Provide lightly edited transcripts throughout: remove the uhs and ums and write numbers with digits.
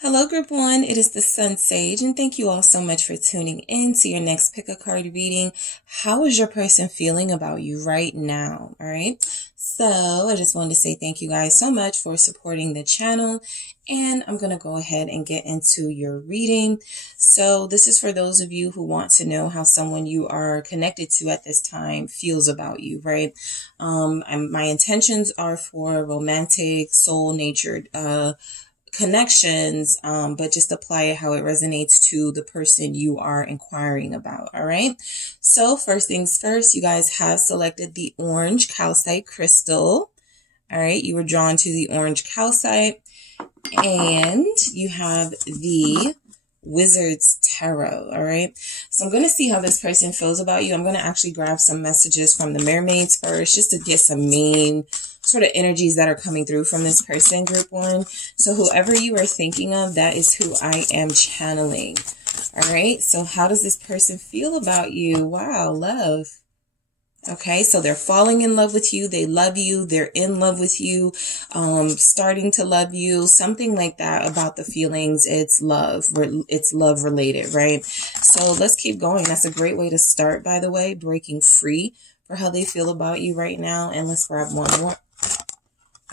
Hello, Group 1. It is the SunSage, and thank you all so much for tuning in to your next pick a card reading. How is your person feeling about you right now? All right. So I just wanted to say thank you guys so much for supporting the channel, and I'm going to go ahead and get into your reading. So this is for those of you who want to know how someone you are connected to at this time feels about you, right? My intentions are for romantic, soul-natured, connections, but just apply it how it resonates to the person you are inquiring about. All right. So first things first, you guys have selected the orange calcite crystal. All right. You were drawn to the orange calcite, and you have the Wizard's Tarot. All right. So I'm going to see how this person feels about you. I'm going to actually grab some messages from the mermaids first, just to get some main sort of energies that are coming through from this person, Group 1. So whoever you are thinking of, that is who I am channeling. All right. So how does this person feel about you? Wow. Love. Okay, so they're falling in love with you. They love you. They're in love with you, starting to love you, something like that about the feelings. It's love. It's love related, right? So let's keep going. That's a great way to start, by the way, breaking free for how they feel about you right now. And let's grab one more.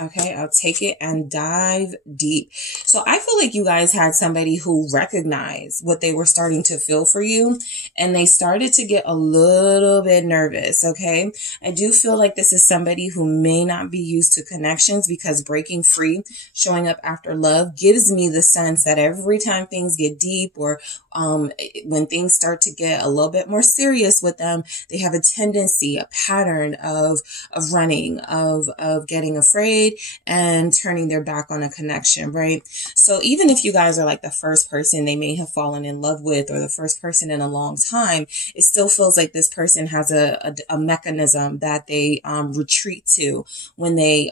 Okay, I'll take it and dive deep. So I feel like you guys had somebody who recognized what they were starting to feel for you, and they started to get a little bit nervous. Okay, I do feel like this is somebody who may not be used to connections, because breaking free, showing up after love, gives me the sense that every time things get deep, or when things start to get a little bit more serious with them, they have a tendency, a pattern of running, of getting afraid and turning their back on a connection, right? So even if you guys are like the first person they may have fallen in love with, or the first person in a long time, it still feels like this person has a mechanism that they retreat to when they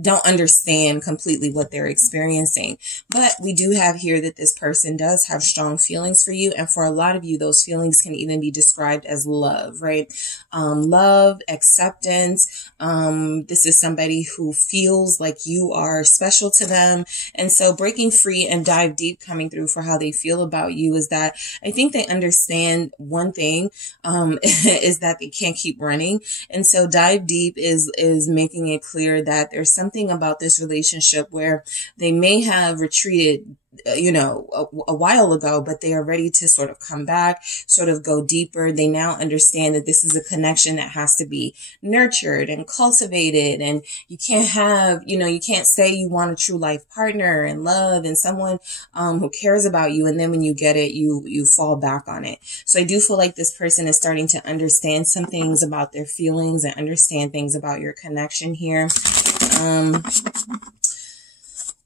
don't understand completely what they're experiencing. But we do have here that this person does have strong feelings for you. And for a lot of you, those feelings can even be described as love, right? Love, acceptance. This is somebody who feels like you are special to them. And so breaking free and dive deep, coming through for how they feel about you, is that I think they understand one thing, is that they can't keep running. And so dive deep is making it clear that there's something about this relationship where they may have retreated, you know, a while ago, but they are ready to sort of come back, sort of go deeper. They now understand that this is a connection that has to be nurtured and cultivated. And you can't have, you know, you can't say you want a true life partner and love and someone who cares about you, and then when you get it, you fall back on it. So I do feel like this person is starting to understand some things about their feelings and understand things about your connection here.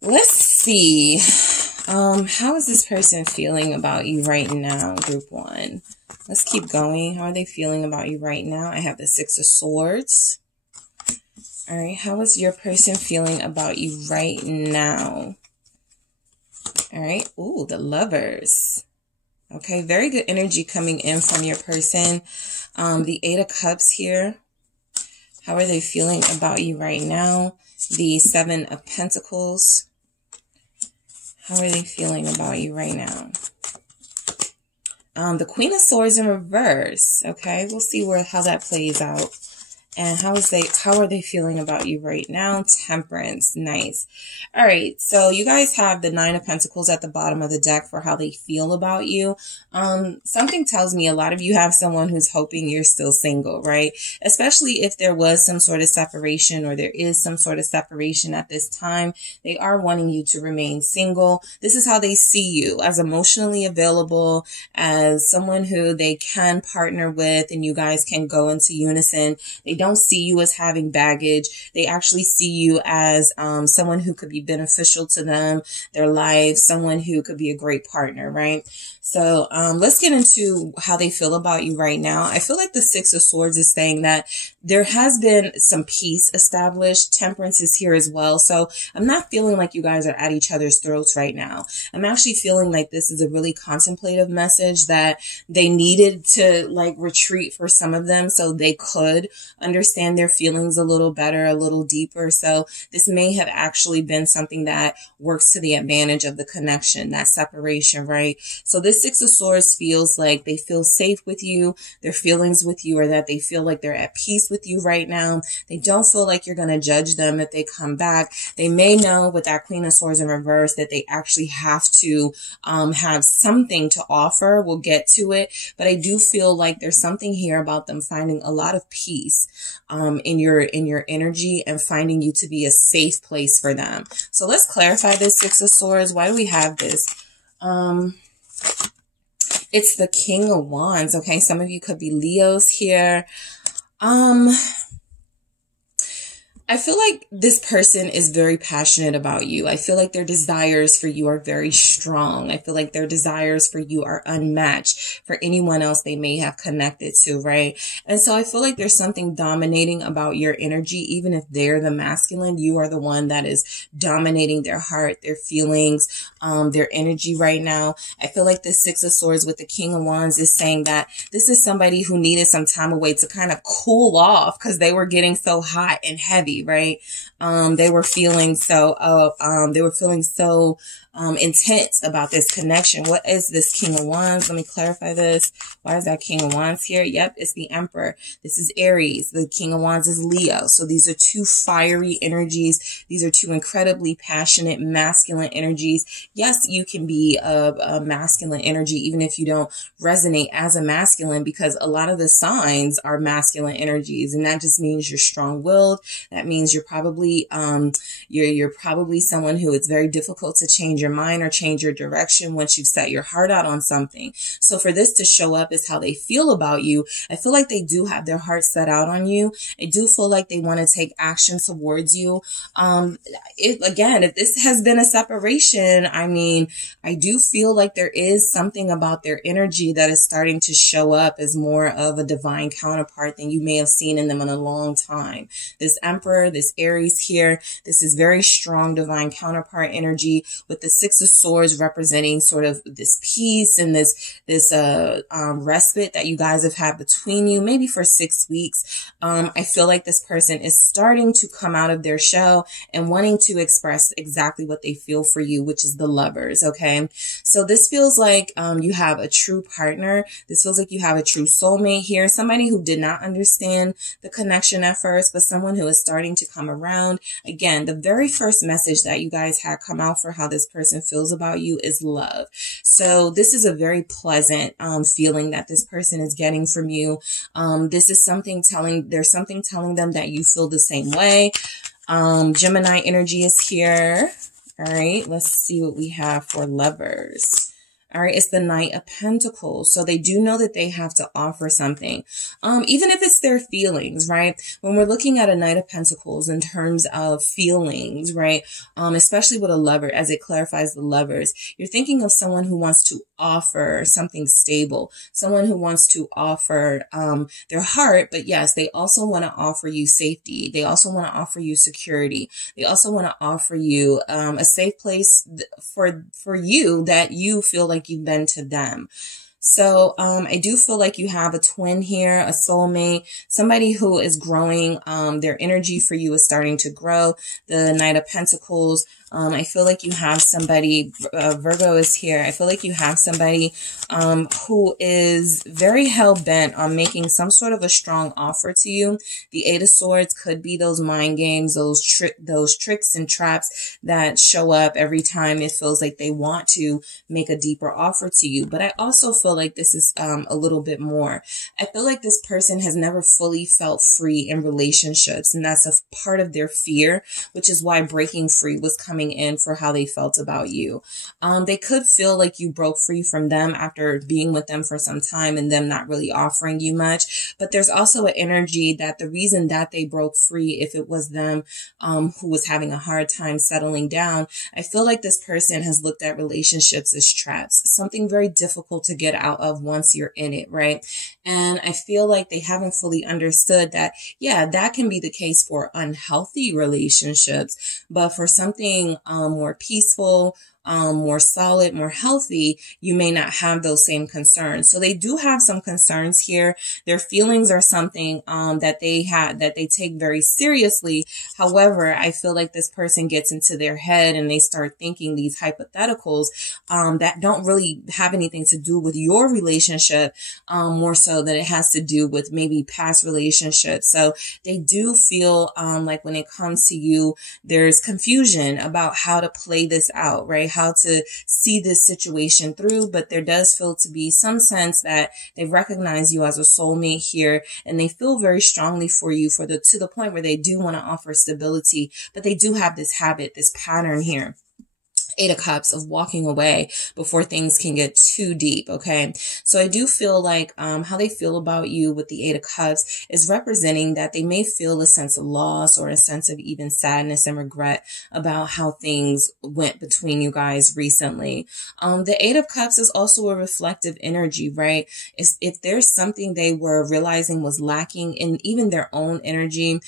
Let's see. How is this person feeling about you right now, Group 1? Let's keep going. How are they feeling about you right now? I have the Six of Swords. All right. How is your person feeling about you right now? All right. Ooh, the Lovers. Okay. Very good energy coming in from your person. The Eight of Cups here. How are they feeling about you right now? The Seven of Pentacles. How are they feeling about you right now? The Queen of Swords in reverse. Okay, we'll see how that plays out. And how are they feeling about you right now? Temperance. Nice. All right. So you guys have the Nine of Pentacles at the bottom of the deck for how they feel about you. Something tells me a lot of you have someone who's hoping you're still single, right? Especially if there was some sort of separation, or there is some sort of separation at this time. They are wanting you to remain single. This is how they see you, as emotionally available, as someone who they can partner with, and you guys can go into unison. They don't see you as having baggage. They actually see you as someone who could be beneficial to them, their life, someone who could be a great partner, right? So let's get into how they feel about you right now. I feel like the Six of Swords is saying that there has been some peace established. Temperance is here as well. So I'm not feeling like you guys are at each other's throats right now. I'm actually feeling like this is a really contemplative message that they needed to like retreat for some of them so they could understand their feelings a little better, a little deeper. So this may have actually been something that works to the advantage of the connection, that separation, right? So this Six of Swords feels like they feel safe with you. Their feelings with you are that they feel like they're at peace with you right now. They don't feel like you're going to judge them if they come back. They may know with that Queen of Swords in reverse that they actually have to have something to offer. We'll get to it, but I do feel like there's something here about them finding a lot of peace in your energy and finding you to be a safe place for them. So let's clarify this Six of Swords. Why do we have this? It's the King of Wands. Okay, some of you could be Leos here. I feel like this person is very passionate about you. I feel like their desires for you are very strong. I feel like their desires for you are unmatched for anyone else they may have connected to, right? And so I feel like there's something dominating about your energy. Even if they're the masculine, you are the one that is dominating their heart, their feelings, their energy right now. I feel like the Six of Swords with the King of Wands is saying that this is somebody who needed some time away to kind of cool off because they were getting so hot and heavy, right? They were feeling so, intense about this connection. What is this King of Wands? Let me clarify this. Why is that King of Wands here? Yep, it's the Emperor. This is Aries. The King of Wands is Leo. So these are two fiery energies. These are two incredibly passionate masculine energies. Yes, you can be a masculine energy even if you don't resonate as a masculine, because a lot of the signs are masculine energies, and that just means you're strong-willed. That means you're probably you're probably someone who it's very difficult to change your mind or change your direction once you've set your heart out on something. So for this to show up is how they feel about you. I feel like they do have their heart set out on you. I do feel like they want to take action towards you. Again, if this has been a separation, I mean, I do feel like there is something about their energy that is starting to show up as more of a divine counterpart than you may have seen in them in a long time. This Emperor, this Aries here, this is very strong divine counterpart energy with the Six of Swords representing sort of this peace and this respite that you guys have had between you, maybe for 6 weeks. I feel like this person is starting to come out of their shell and wanting to express exactly what they feel for you, which is the Lovers. Okay. So this feels like you have a true partner. This feels like you have a true soulmate here. Somebody who did not understand the connection at first, but someone who is starting to come around. Again, the very first message that you guys had come out for how this person feels about you is love. So this is a very pleasant feeling that this person is getting from you. This is there's something telling them that you feel the same way. Gemini energy is here. All right, let's see what we have for Lovers. All right, it's the Knight of Pentacles. So they do know that they have to offer something, even if it's their feelings, right? When we're looking at a Knight of Pentacles in terms of feelings, right? Especially with a lover, as it clarifies the Lovers, you're thinking of someone who wants to offer something stable, someone who wants to offer their heart, but yes, they also want to offer you safety. They also want to offer you security. They also want to offer you a safe place for you that you feel like you've been to them. So I do feel like you have a twin here, a soulmate, somebody who is growing. Their energy for you is starting to grow. The Knight of Pentacles. I feel like you have somebody, Virgo is here. I feel like you have somebody who is very hell-bent on making some sort of a strong offer to you. The Eight of Swords could be those mind games, those tricks and traps that show up every time it feels like they want to make a deeper offer to you. But I also feel like this is a little bit more. I feel like this person has never fully felt free in relationships, and that's a part of their fear, which is why breaking free was coming in for how they felt about you. They could feel like you broke free from them after being with them for some time and them not really offering you much. But there's also an energy that the reason that they broke free, if it was them who was having a hard time settling down, I feel like this person has looked at relationships as traps, something very difficult to get out of once you're in it, right? And I feel like they haven't fully understood that, yeah, that can be the case for unhealthy relationships, but for something more peaceful, more solid, more healthy, you may not have those same concerns. So they do have some concerns here. Their feelings are something that they take very seriously. However, I feel like this person gets into their head and they start thinking these hypotheticals that don't really have anything to do with your relationship, more so that it has to do with maybe past relationships. So they do feel like when it comes to you, there's confusion about how to play this out, right? How to see this situation through, but there does feel to be some sense that they recognize you as a soulmate here, and they feel very strongly for you to the point where they do want to offer stability, but they do have this habit, this pattern here. 8 of Cups, of walking away before things can get too deep. Okay. So I do feel like, how they feel about you with the 8 of Cups is representing that they may feel a sense of loss or a sense of even sadness and regret about how things went between you guys recently. The 8 of Cups is also a reflective energy, right? If there's something they were realizing was lacking in even their own energy,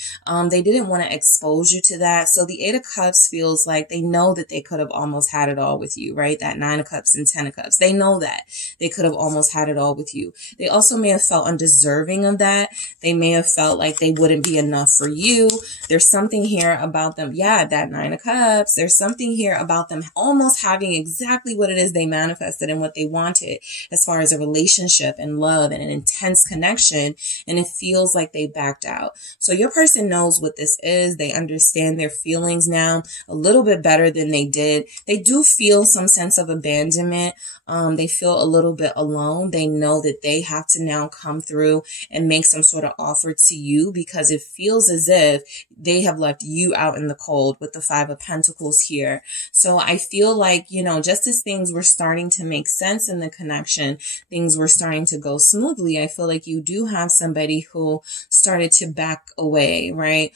they didn't want to expose you to that. So the 8 of Cups feels like they know that they could have almost had it all with you, right? That 9 of Cups and 10 of Cups. They know that they could have almost had it all with you. They also may have felt undeserving of that. They may have felt like they wouldn't be enough for you. There's something here about them. Yeah, that 9 of Cups. There's something here about them almost having exactly what it is they manifested and what they wanted as far as a relationship and love and an intense connection. And it feels like they backed out. So your person knows what this is. They understand their feelings now a little bit better than they did. They do feel some sense of abandonment. They feel a little bit alone. They know that they have to now come through and make some sort of offer to you, because it feels as if they have left you out in the cold with the 5 of Pentacles here. So I feel like, just as things were starting to make sense in the connection, things were starting to go smoothly. I feel like you do have somebody who started to back away, right?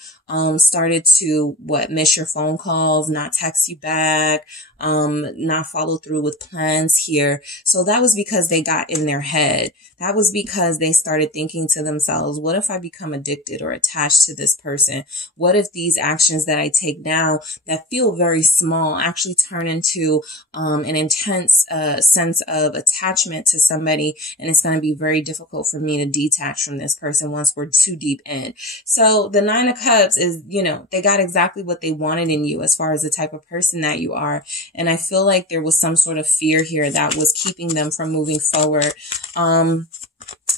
Started to miss your phone calls, not text you back, not follow through with plans here. So that was because they got in their head. That was because they started thinking to themselves, what if I become addicted or attached to this person? What if these actions that I take now that feel very small actually turn into an intense sense of attachment to somebody, and it's going to be very difficult for me to detach from this person once we're too deep in. So the 9 of Cups is, they got exactly what they wanted in you as far as the type of person that you are. And I feel like there was some sort of fear here that was keeping them from moving forward.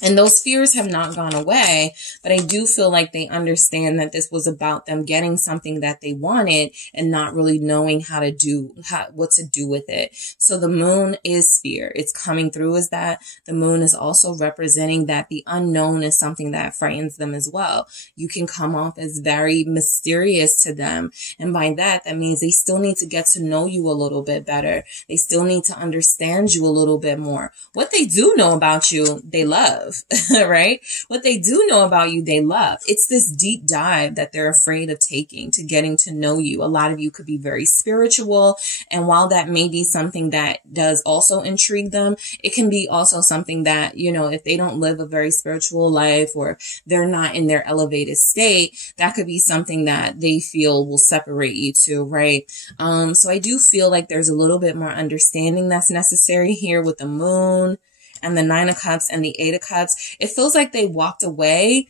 And those fears have not gone away, but I do feel like they understand that this was about them getting something that they wanted and not really knowing what to do with it. So the moon is fear. It's coming through as that. The moon is also representing that the unknown is something that frightens them as well. You can come off as very mysterious to them. And by that means they still need to get to know you a little bit better. They still need to understand you a little bit more. What they do know about you, they love. Right? What they do know about you, they love. It's this deep dive that they're afraid of taking to getting to know you. A lot of you could be very spiritual. And while that may be something that does also intrigue them, it can be also something that, if they don't live a very spiritual life or they're not in their elevated state, that could be something that they feel will separate you two, right? So I do feel like there's a little bit more understanding that's necessary here with the moon and the 9 of Cups and the 8 of Cups. It feels like they walked away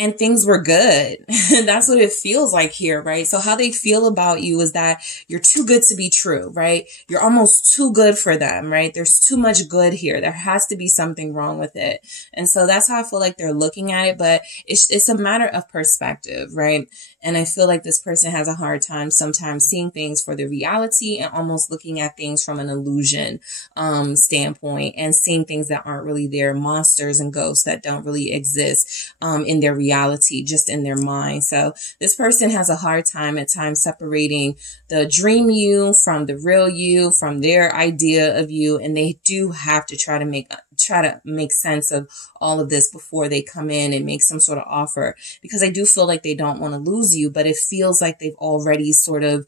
and things were good. That's what it feels like here, right? So how they feel about you is that you're too good to be true, right? You're almost too good for them, right? There's too much good here. There has to be something wrong with it. And so that's how I feel like they're looking at it, but it's a matter of perspective, right? And I feel like this person has a hard time sometimes seeing things for the reality and almost looking at things from an illusion standpoint and seeing things that aren't really there, monsters and ghosts that don't really exist in their reality, just in their mind. So this person has a hard time at times separating the dream you from the real you, from their idea of you, and they do have to try to try to make sense of all of this before they come in and make some sort of offer, because I do feel like they don't want to lose you, but it feels like they've already sort of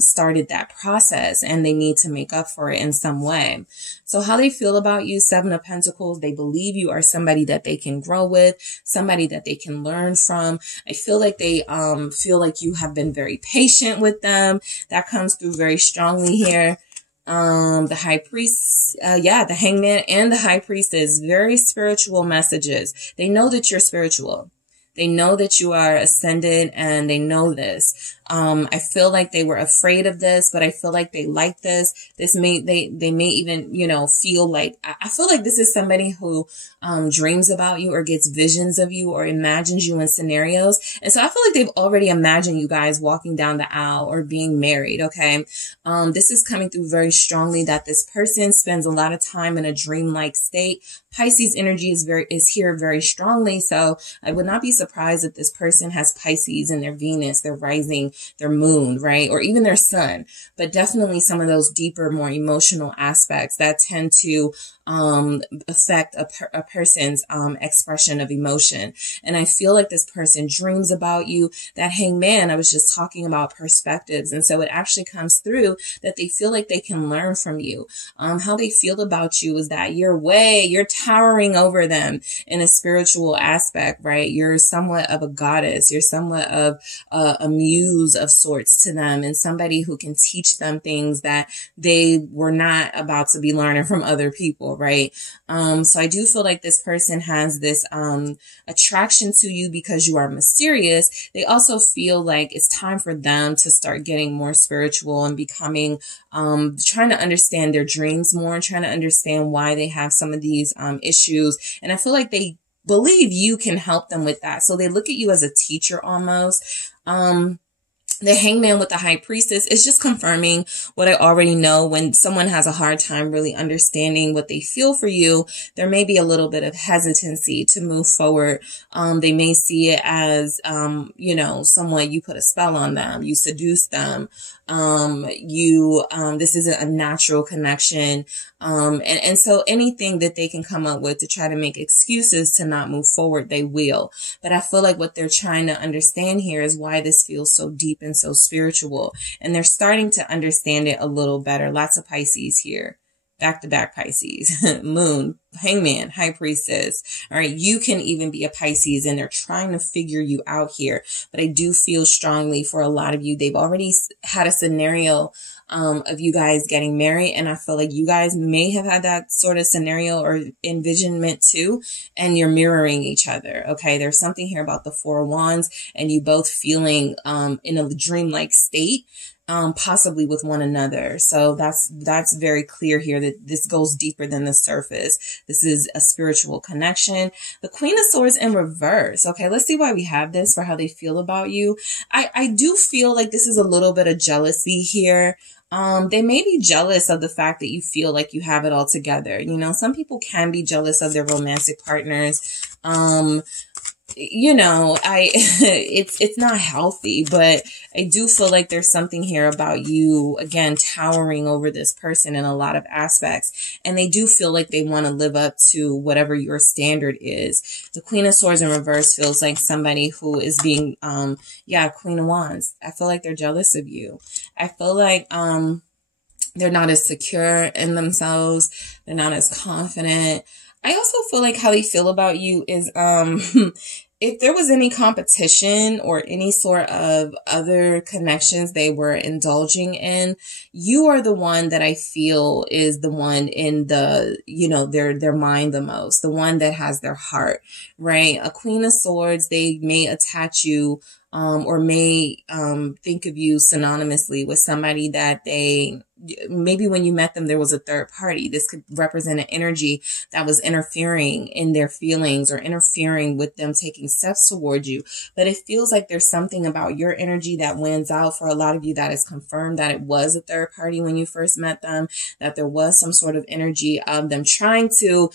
started that process and they need to make up for it in some way. So how they feel about you, Seven of Pentacles, they believe you are somebody that they can grow with, somebody that they can learn from. I feel like they feel like you have been very patient with them. That comes through very strongly here. The High Priest, the Hangman and the High Priestess, very spiritual messages. They know that you're spiritual. They know that you are ascended, and they know this. I feel like they were afraid of this, but I feel like they like this. They may even, you know, feel like, I feel like this is somebody who, dreams about you or gets visions of you or imagines you in scenarios. And so I feel like they've already imagined you guys walking down the aisle or being married. Okay. This is coming through very strongly that this person spends a lot of time in a dreamlike state. Pisces energy is here very strongly. So I would not be surprised if this person has Pisces in their Venus, their rising, their moon, right? Or even their sun, but definitely some of those deeper, more emotional aspects that tend to affect a person's expression of emotion. And I feel like this person dreams about you. That Hangman, I was just talking about perspectives. And so it actually comes through that they feel like they can learn from you. How they feel about you is that you're towering over them in a spiritual aspect, right? You're somewhat of a goddess. You're somewhat of a muse of sorts to them, and somebody who can teach them things that they were not about to be learning from other people, right? So I do feel like this person has this attraction to you because you are mysterious. They also feel like it's time for them to start getting more spiritual and becoming trying to understand their dreams more, trying to understand why they have some of these issues. And I feel like they believe you can help them with that. So they look at you as a teacher almost. The Hangman with the High Priestess is just confirming what I already know. When someone has a hard time really understanding what they feel for you, there may be a little bit of hesitancy to move forward. They may see it as, someone, you put a spell on them, you seduce them. This isn't a natural connection. And so anything that they can come up with to try to make excuses to not move forward, they will. But I feel like what they're trying to understand here is why this feels so deep and so spiritual. And they're starting to understand it a little better. Lots of Pisces here. Back to back Pisces, Moon, Hangman, High Priestess. All right. You can even be a Pisces, and they're trying to figure you out here. But I do feel strongly for a lot of you, they've already had a scenario of you guys getting married. And I feel like you guys may have had that sort of scenario or envisionment too. And you're mirroring each other. Okay. There's something here about the Four of Wands and you both feeling in a dreamlike state. Possibly with one another. So that's very clear here that this goes deeper than the surface. This is a spiritual connection. The Queen of Swords in reverse. Okay, let's see why we have this for how they feel about you. I do feel like this is a little bit of jealousy here. They may be jealous of the fact that you feel like you have it all together. You know, some people can be jealous of their romantic partners. It's not healthy, but I do feel like there's something here about you, again, towering over this person in a lot of aspects. And they do feel like they want to live up to whatever your standard is. The Queen of Swords in reverse feels like somebody who is being, Queen of Wands. I feel like they're jealous of you. I feel like, they're not as secure in themselves. They're not as confident. I also feel like how they feel about you is, if there was any competition or any sort of other connections they were indulging in, you are the one that I feel is the one in the, their mind the most, the one that has their heart, right? A Queen of Swords, they may attach you, or may, think of you synonymously with somebody that maybe when you met them, there was a third party. This could represent an energy that was interfering in their feelings or interfering with them taking steps toward you. But it feels like there's something about your energy that wins out. For a lot of you, that is confirmed that it was a third party when you first met them, that there was some sort of energy of them trying to,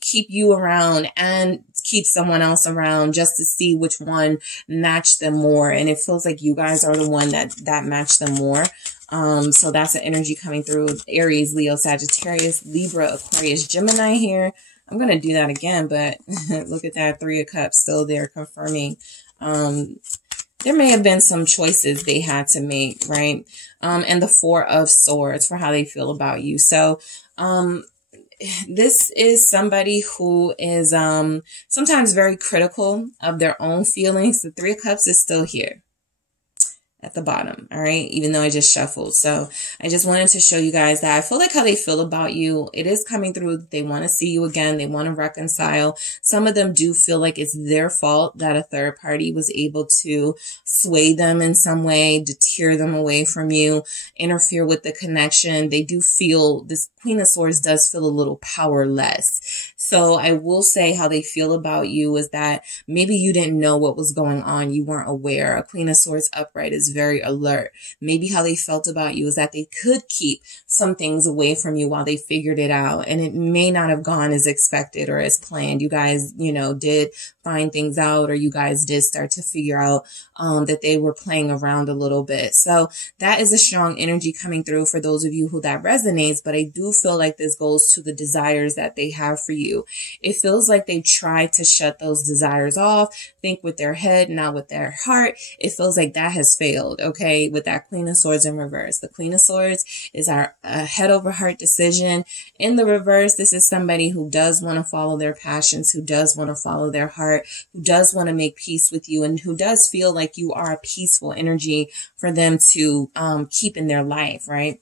keep you around and keep someone else around just to see which one matched them more. And it feels like you guys are the one that matched them more. So that's an energy coming through. Aries, Leo, Sagittarius, Libra, Aquarius, Gemini here. I'm going to do that again, but look at that 3 of Cups still there confirming. There may have been some choices they had to make, right? And the 4 of Swords for how they feel about you. So, this is somebody who is, sometimes very critical of their own feelings. The 3 of Cups is still here at the bottom, all right, even though I just shuffled. So I just wanted to show you guys that I feel like how they feel about you. It is coming through. They want to see you again. They want to reconcile. Some of them do feel like it's their fault that a third party was able to sway them in some way, deter them away from you, interfere with the connection. They do feel, this Queen of Swords does feel a little powerless. So I will say how they feel about you is that maybe you didn't know what was going on. You weren't aware. A Queen of Swords upright is very alert. Maybe how they felt about you is that they could keep some things away from you while they figured it out. And it may not have gone as expected or as planned. You guys, you know, did find things out, or you guys did start to figure out that they were playing around a little bit. So that is a strong energy coming through for those of you who that resonates. But I do feel like this goes to the desires that they have for you. It feels like they tried to shut those desires off, think with their head, not with their heart. It feels like that has failed, okay, with that Queen of Swords in reverse. The Queen of Swords is our head over heart decision. In the reverse, this is somebody who does want to follow their passions, who does want to follow their heart, who does want to make peace with you, and who does feel like you are a peaceful energy for them to keep in their life, right?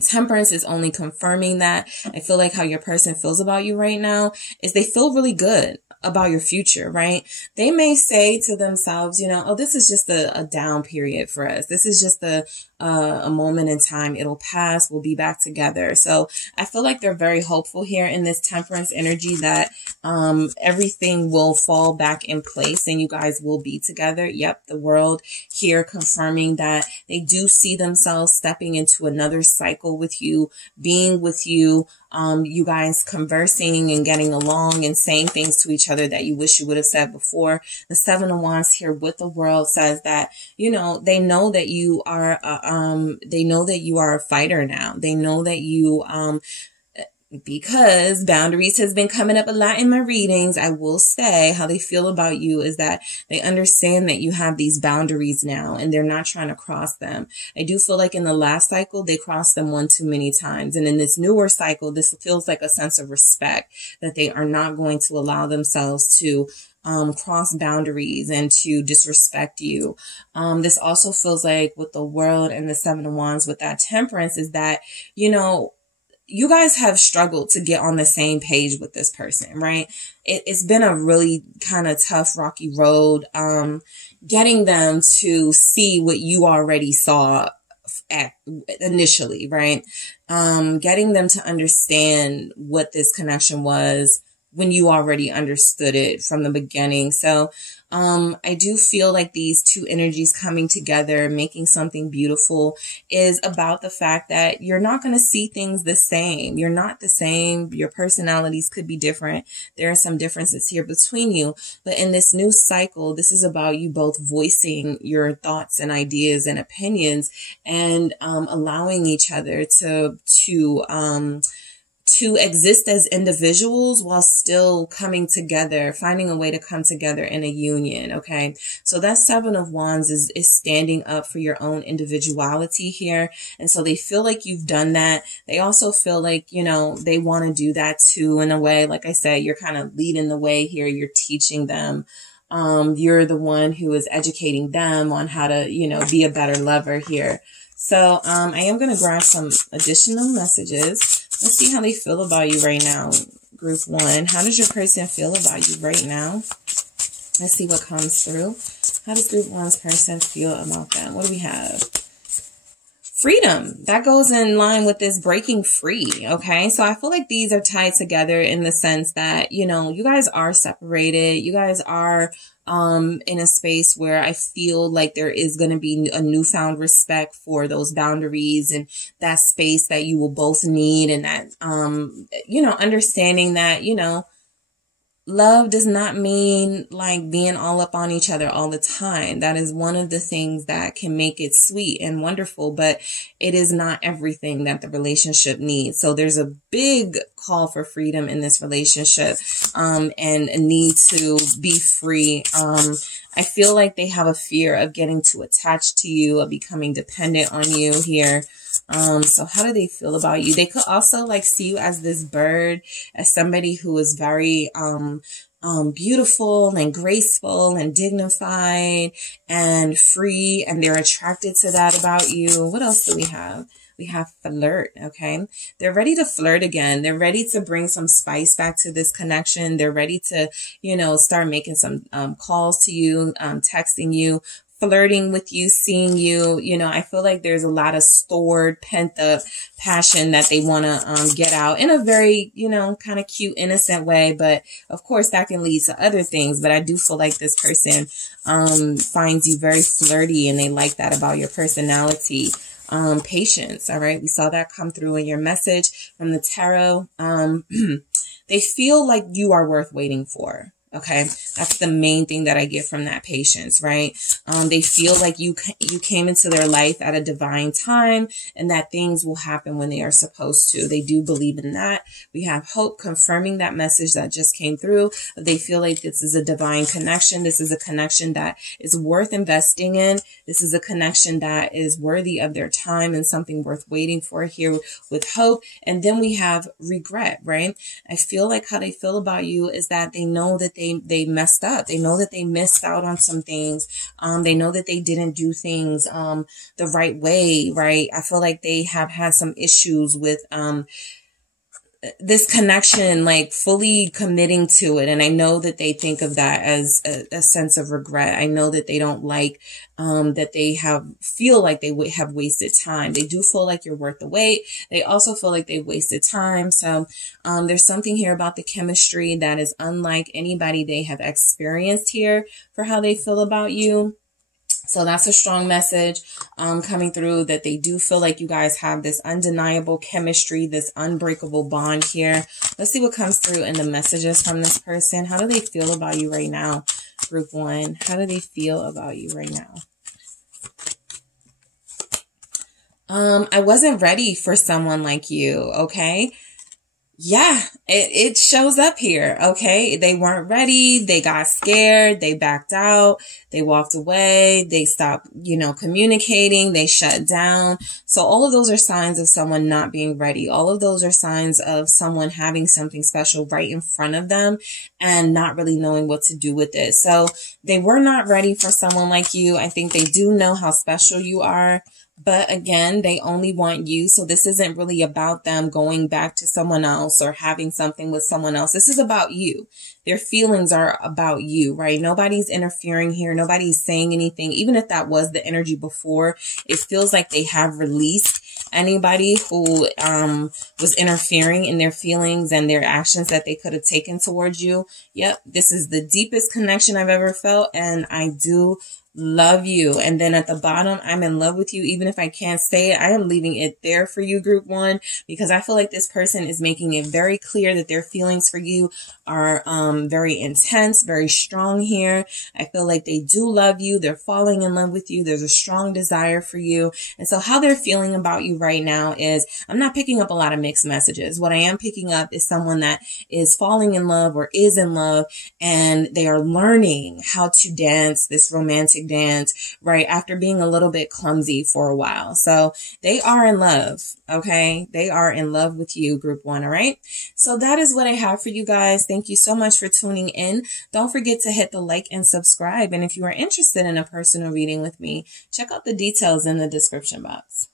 Temperance is only confirming that. I feel like how your person feels about you right now is they feel really good about your future, right? They may say to themselves, you know, oh, this is just a down period for us. This is just a moment in time. It'll pass. We'll be back together. So I feel like they're very hopeful here in this temperance energy that everything will fall back in place and you guys will be together. Yep, the world here confirming that they do see themselves stepping into another cycle with you, being with you, you guys conversing and getting along and saying things to each other that you wish you would have said before. The 7 of Wands here with the World says that, you know, they know that you are a fighter now. They know that you, because boundaries has been coming up a lot in my readings, I will say how they feel about you is that they understand that you have these boundaries now and they're not trying to cross them. I do feel like in the last cycle, they crossed them one too many times. And in this newer cycle, this feels like a sense of respect that they are not going to allow themselves to cross boundaries and to disrespect you. This also feels like with the World and the 7 of Wands with that Temperance is that, you know, you guys have struggled to get on the same page with this person, right? It's been a really kind of tough, rocky road, getting them to see what you already saw initially, right? Getting them to understand what this connection was when you already understood it from the beginning. So, I do feel like these two energies coming together, making something beautiful is about the fact that you're not going to see things the same. You're not the same. Your personalities could be different. There are some differences here between you, but in this new cycle, this is about you both voicing your thoughts and ideas and opinions and, allowing each other to exist as individuals while still coming together, finding a way to come together in a union. Okay. So that 7 of Wands is standing up for your own individuality here. And so they feel like you've done that. They also feel like, you know, they want to do that too in a way. Like I said, you're kind of leading the way here. You're teaching them. You're the one who is educating them on how to, you know, be a better lover here. So, I am going to grab some additional messages. Let's see how they feel about you right now. Group 1. How does your person feel about you right now? Let's see what comes through. How does Group 1's person feel about them? What do we have? Freedom. That goes in line with this breaking free. Okay. So I feel like these are tied together in the sense that, you know, you guys are separated. You guys are in a space where I feel like there is going to be a newfound respect for those boundaries and that space that you will both need. And that, you know, understanding that, you know, love does not mean like being all up on each other all the time. That is one of the things that can make it sweet and wonderful, but it is not everything that the relationship needs. So there's a big call for freedom in this relationship, and a need to be free. I feel like they have a fear of getting too attached to you, of becoming dependent on you here. So how do they feel about you? They could also like see you as this bird, as somebody who is very, beautiful and graceful and dignified and free. And they're attracted to that about you. What else do we have? We have flirt. Okay. They're ready to flirt again. They're ready to bring some spice back to this connection. They're ready to, start making some, calls to you, texting you, flirting with you, seeing you. I feel like there's a lot of stored, pent up passion that they want to get out in a very, kind of cute, innocent way. But of course that can lead to other things. But I do feel like this person finds you very flirty, and they like that about your personality. Patience. All right. We saw that come through in your message from the tarot. They feel like you are worth waiting for. Okay. That's the main thing that I get from that patience, right? They feel like you came into their life at a divine time, and that things will happen when they are supposed to. They do believe in that. We have hope confirming that message that just came through. They feel like this is a divine connection. This is a connection that is worth investing in. This is a connection that is worthy of their time and something worth waiting for here with hope. And then we have regret, right? I feel like how they feel about you is that they know that they messed up. They know that they missed out on some things. They know that they didn't do things the right way, right? I feel like they have had some issues with this connection, like fully committing to it. And I know that they think of that as a sense of regret. I know that they don't like that they feel like they have wasted time. They do feel like you're worth the wait. They also feel like they've wasted time. So there's something here about the chemistry that is unlike anybody they have experienced here for how they feel about you. So that's a strong message coming through, that they do feel like you guys have this undeniable chemistry, this unbreakable bond here. Let's see what comes through in the messages from this person. How do they feel about you right now, group one? How do they feel about you right now? I wasn't ready for someone like you, okay? Yeah, it shows up here. Okay. They weren't ready. They got scared. They backed out. They walked away. They stopped, communicating. They shut down. So all of those are signs of someone not being ready. All of those are signs of someone having something special right in front of them and not really knowing what to do with it. So they were not ready for someone like you. I think they do know how special you are. But again, they only want you. So this isn't really about them going back to someone else or having something with someone else. This is about you. Their feelings are about you, right? Nobody's interfering here. Nobody's saying anything. Even if that was the energy before, it feels like they have released anybody who was interfering in their feelings and their actions that they could have taken towards you. Yep, this is the deepest connection I've ever felt, and I do love you. And then at the bottom, I'm in love with you. Even if I can't say it, I am leaving it there for you, group one, because I feel like this person is making it very clear that their feelings for you are very intense, very strong here. I feel like they do love you. They're falling in love with you. There's a strong desire for you. And so how they're feeling about you right now is, I'm not picking up a lot of mixed messages. What I am picking up is someone that is falling in love or is in love, and they are learning how to dance this romantic dance, right? After being a little bit clumsy for a while. So they are in love. Okay. They are in love with you, group one. All right. So that is what I have for you guys. Thank you so much for tuning in. Don't forget to hit the like and subscribe. And if you are interested in a personal reading with me, check out the details in the description box.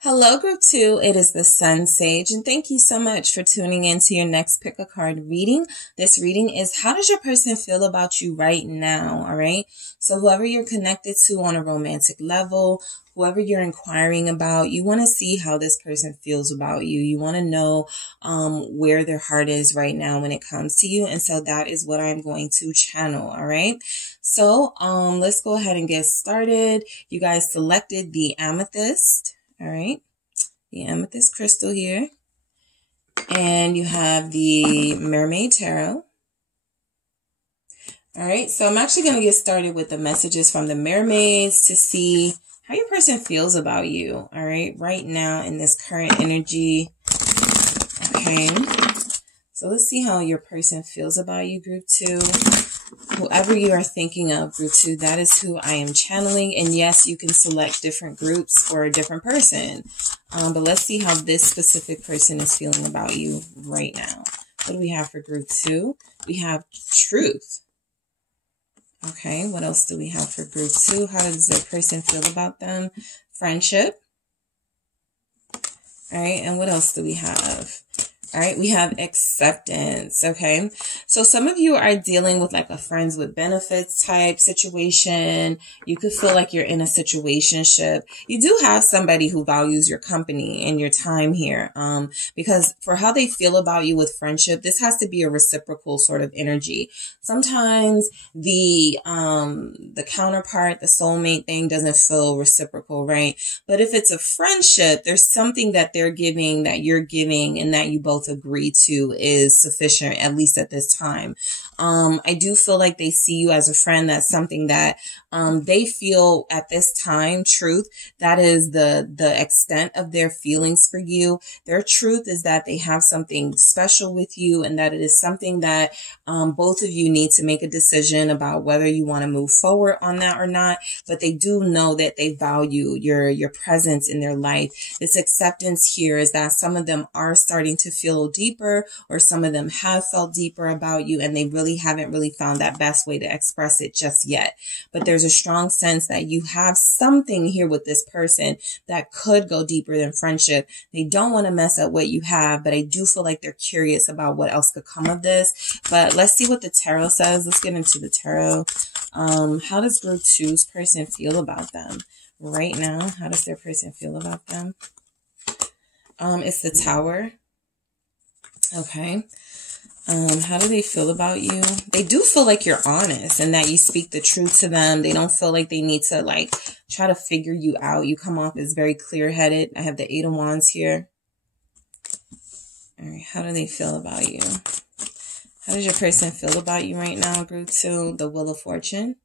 Hello, group two. It is the SunSage, and thank you so much for tuning in to your next pick a card reading. This reading is, how does your person feel about you right now? All right. So whoever you're connected to on a romantic level, whoever you're inquiring about, you want to see how this person feels about you. You want to know where their heart is right now when it comes to you. And so that is what I'm going to channel. All right. So let's go ahead and get started. You guys selected the amethyst. All right, the amethyst crystal here, and you have the mermaid tarot, All right, so I'm actually going to get started with the messages from the mermaids to see how your person feels about you. All right now in this current energy. Okay, so let's see how your person feels about you, group 2. Whoever you are thinking of, group 2, that is who I am channeling. And yes, you can select different groups or a different person. But let's see how this specific person is feeling about you right now. What do we have for group 2? We have truth. Okay, what else do we have for group 2? How does their person feel about them? Friendship. All right, and what else do we have? All right, we have acceptance, okay? So some of you are dealing with like a friends with benefits type situation. You could feel like you're in a situationship. You do have somebody who values your company and your time here, because for how they feel about you with friendship, this has to be a reciprocal sort of energy. Sometimes the counterpart, the soulmate thing doesn't feel reciprocal, right? But if it's a friendship, there's something that they're giving, that you're giving, and that you both agree to is sufficient, at least at this time. I do feel like they see you as a friend. That's something that they feel at this time. Truth, that is the extent of their feelings for you. Their truth is that they have something special with you, and that it is something that both of you need to make a decision about whether you want to move forward on that or not. But they do know that they value your presence in their life. This acceptance here is that some of them are starting to feel deeper, or some of them have felt deeper about you, and they really haven't found that best way to express it just yet. But there's a strong sense that you have something here with this person that could go deeper than friendship. They don't want to mess up what you have, but I do feel like they're curious about what else could come of this. But let's see what the tarot says. Let's get into the tarot. How does group 2's person feel about them right now? How does their person feel about them? It's the Tower. Okay. How do they feel about you? They do feel like you're honest and that you speak the truth to them. They don't feel like they need to like try to figure you out. You come off as very clear-headed. I have the 8 of Wands here. All right. How do they feel about you? How does your person feel about you right now, group 2? The Wheel of Fortune.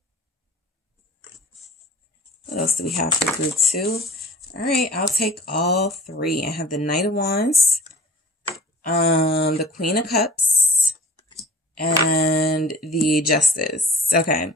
What else do we have for group 2? All right. I'll take all 3. I have the Knight of Wands, the Queen of Cups, and the Justice. Okay.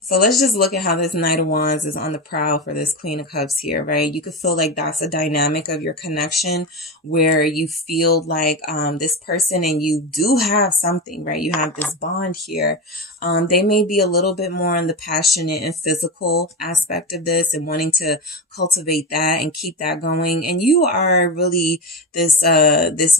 So let's just look at how this Knight of Wands is on the prowl for this Queen of Cups here, right? You could feel like that's a dynamic of your connection where you feel like this person and you do have something, right? You have this bond here. They may be a little bit more on the passionate and physical aspect of this and wanting to cultivate that and keep that going. And you are really this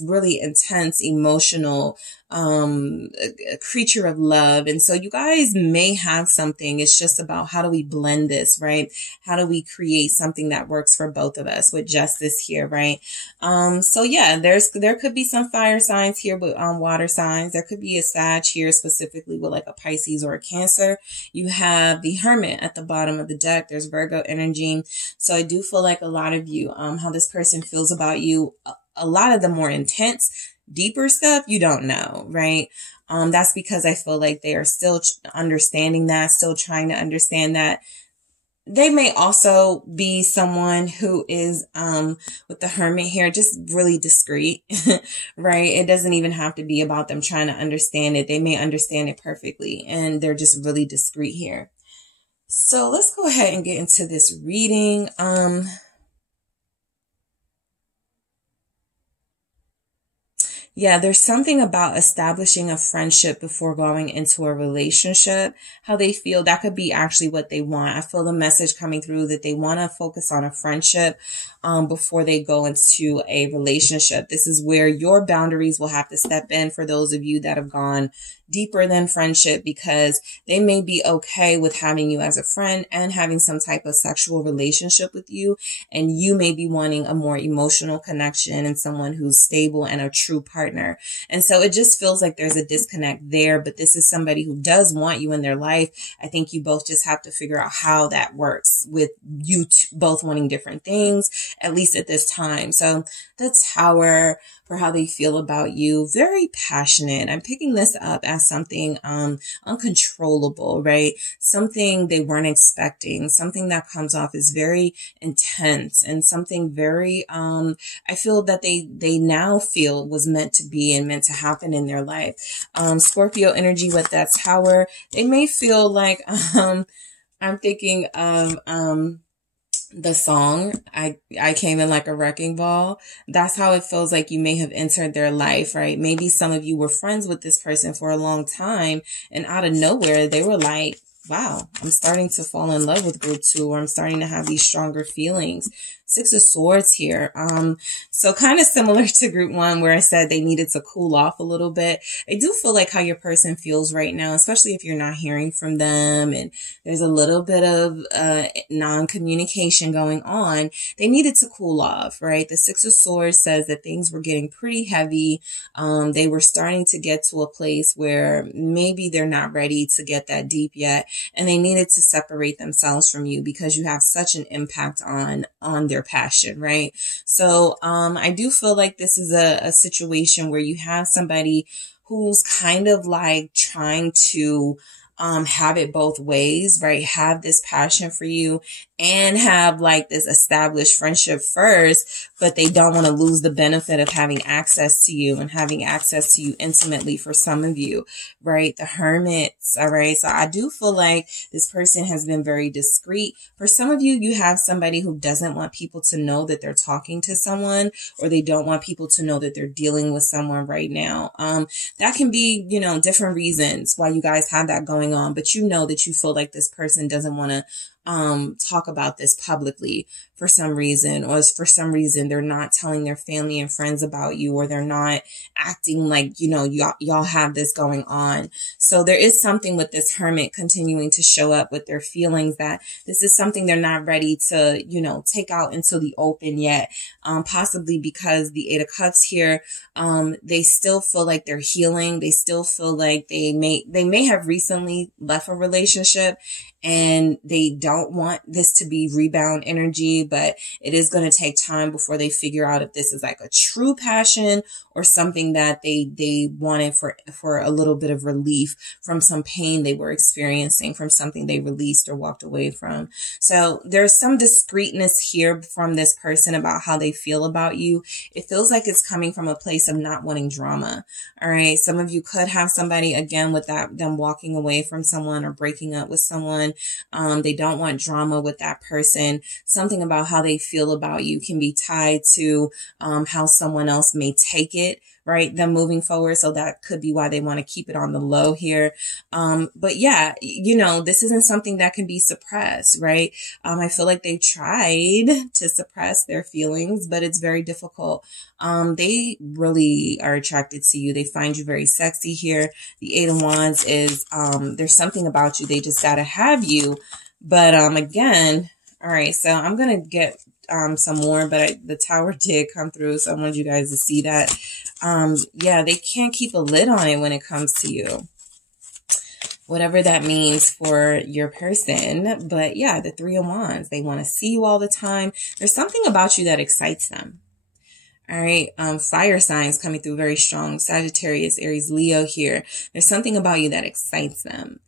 really intense, emotional a creature of love. And so you guys may have something. It's just about how do we blend this, right? How do we create something that works for both of us with Justice here, right? So yeah, there could be some fire signs here with water signs. There could be a Sag here specifically with like a Pisces or a Cancer. You have the Hermit at the bottom of the deck. There's Virgo energy. So I do feel like a lot of you, how this person feels about you, a lot of the more intense, deeper stuff, you don't know, right? That's because I feel like they are still understanding that, still trying to understand that. They may also be someone who is, with the Hermit here, just really discreet, right? It doesn't even have to be about them trying to understand it. They may understand it perfectly, and they're just really discreet here. So let's go ahead and get into this reading. Yeah, there's something about establishing a friendship before going into a relationship. How they feel, that could be actually what they want. I feel the message coming through that they want to focus on a friendship before they go into a relationship. This is where your boundaries will have to step in for those of you that have gone deeper than friendship, because they may be okay with having you as a friend and having some type of sexual relationship with you. And you may be wanting a more emotional connection and someone who's stable and a true partner. And so it just feels like there's a disconnect there, but this is somebody who does want you in their life. I think you both just have to figure out how that works with you both wanting different things, at least at this time. So the Tower, for how they feel about you. Very passionate. I'm picking this up as something uncontrollable, right? Something they weren't expecting, something that comes off as very intense, and something very I feel that they now feel was meant to be and meant to happen in their life. Scorpio energy with that Tower. They may feel like I'm thinking of the song I came in like a wrecking ball. That's how it feels like you may have entered their life, right? Maybe some of you were friends with this person for a long time, and out of nowhere they were like, wow, I'm starting to fall in love with group 2, or I'm starting to have these stronger feelings. 6 of Swords here. So kind of similar to group 1, where I said they needed to cool off a little bit. I do feel like how your person feels right now, especially if you're not hearing from them and there's a little bit of non-communication going on. They needed to cool off, right? The 6 of Swords says that things were getting pretty heavy. They were starting to get to a place where maybe they're not ready to get that deep yet, and they needed to separate themselves from you because you have such an impact on their passion, right? So I do feel like this is a situation where you have somebody who's kind of like trying to have it both ways, right? Have this passion for you and have like this established friendship first, but they don't want to lose the benefit of having access to you and having access to you intimately for some of you, right? The Hermits, all right? So I do feel like this person has been very discreet. For some of you, you have somebody who doesn't want people to know that they're talking to someone, or they don't want people to know that they're dealing with someone right now. That can be, you know, different reasons why you guys have that going on, but you know that you feel like this person doesn't want to talk about this publicly for some reason, or for some reason they're not telling their family and friends about you, or they're not acting like, you know, y'all have this going on. So there is something with this Hermit continuing to show up with their feelings that this is something they're not ready to, you know, take out into the open yet. Possibly because the 8 of Cups here, they still feel like they're healing. They still feel like they may have recently left a relationship, and they don't want this to be rebound energy, but it is going to take time before they figure out if this is like a true passion or something that they wanted for a little bit of relief from some pain they were experiencing, from something they released or walked away from. So there's some discreetness here from this person about how they feel about you. It feels like it's coming from a place of not wanting drama. All right. Some of you could have somebody, again, with them walking away from someone or breaking up with someone. They don't want drama with that person. Something about how they feel about you can be tied to how someone else may take it, right? Them moving forward. So that could be why they want to keep it on the low here. But yeah, you know, this isn't something that can be suppressed, right? I feel like they've tried to suppress their feelings, but it's very difficult. They really are attracted to you. They find you very sexy here. The 8 of Wands is, there's something about you. They just got to have you. But, again, all right, so I'm going to get, some more, but the Tower did come through. So I wanted you guys to see that. Yeah, they can't keep a lid on it when it comes to you, whatever that means for your person. But yeah, the 3 of Wands, they want to see you all the time. There's something about you that excites them. All right. Fire signs coming through very strong. Sagittarius, Aries, Leo here. There's something about you that excites them.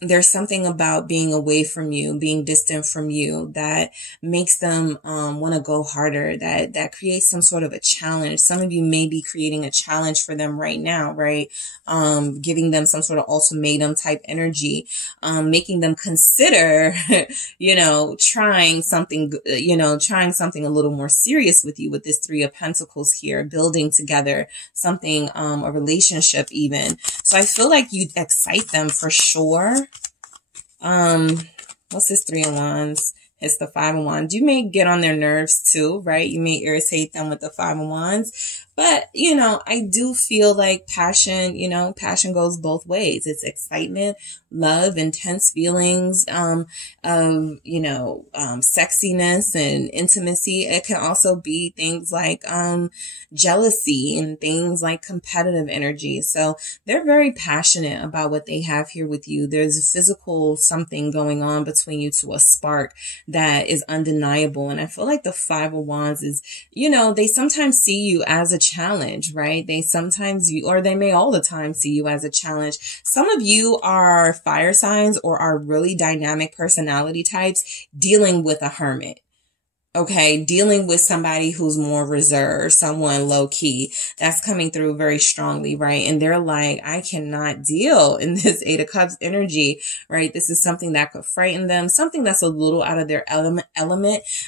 There's something about being away from you, being distant from you, that makes them want to go harder, that creates some sort of a challenge. Some of you may be creating a challenge for them right now, right? Giving them some sort of ultimatum type energy, making them consider, trying something a little more serious with you with this 3 of Pentacles here, building together something, a relationship even. So I feel like you excite them for sure. What's this 3 of Wands? It's the 5 of Wands. You may get on their nerves too, right? You may irritate them with the 5 of Wands, But, you know, I do feel like passion, you know, passion goes both ways. It's excitement, love, intense feelings, of, you know, sexiness and intimacy. It can also be things like, jealousy and things like competitive energy. So they're very passionate about what they have here with you. There's a physical something going on between you two, a spark that is undeniable. And I feel like the Five of Wands is, you know, they sometimes see you as a challenge, right? They sometimes, or they may all the time see you as a challenge. Some of you are fire signs or are really dynamic personality types dealing with a hermit. Okay, dealing with somebody who's more reserved, someone low key, that's coming through very strongly, right? And they're like, I cannot deal in this Eight of Cups energy, right? This is something that could frighten them, something that's a little out of their element.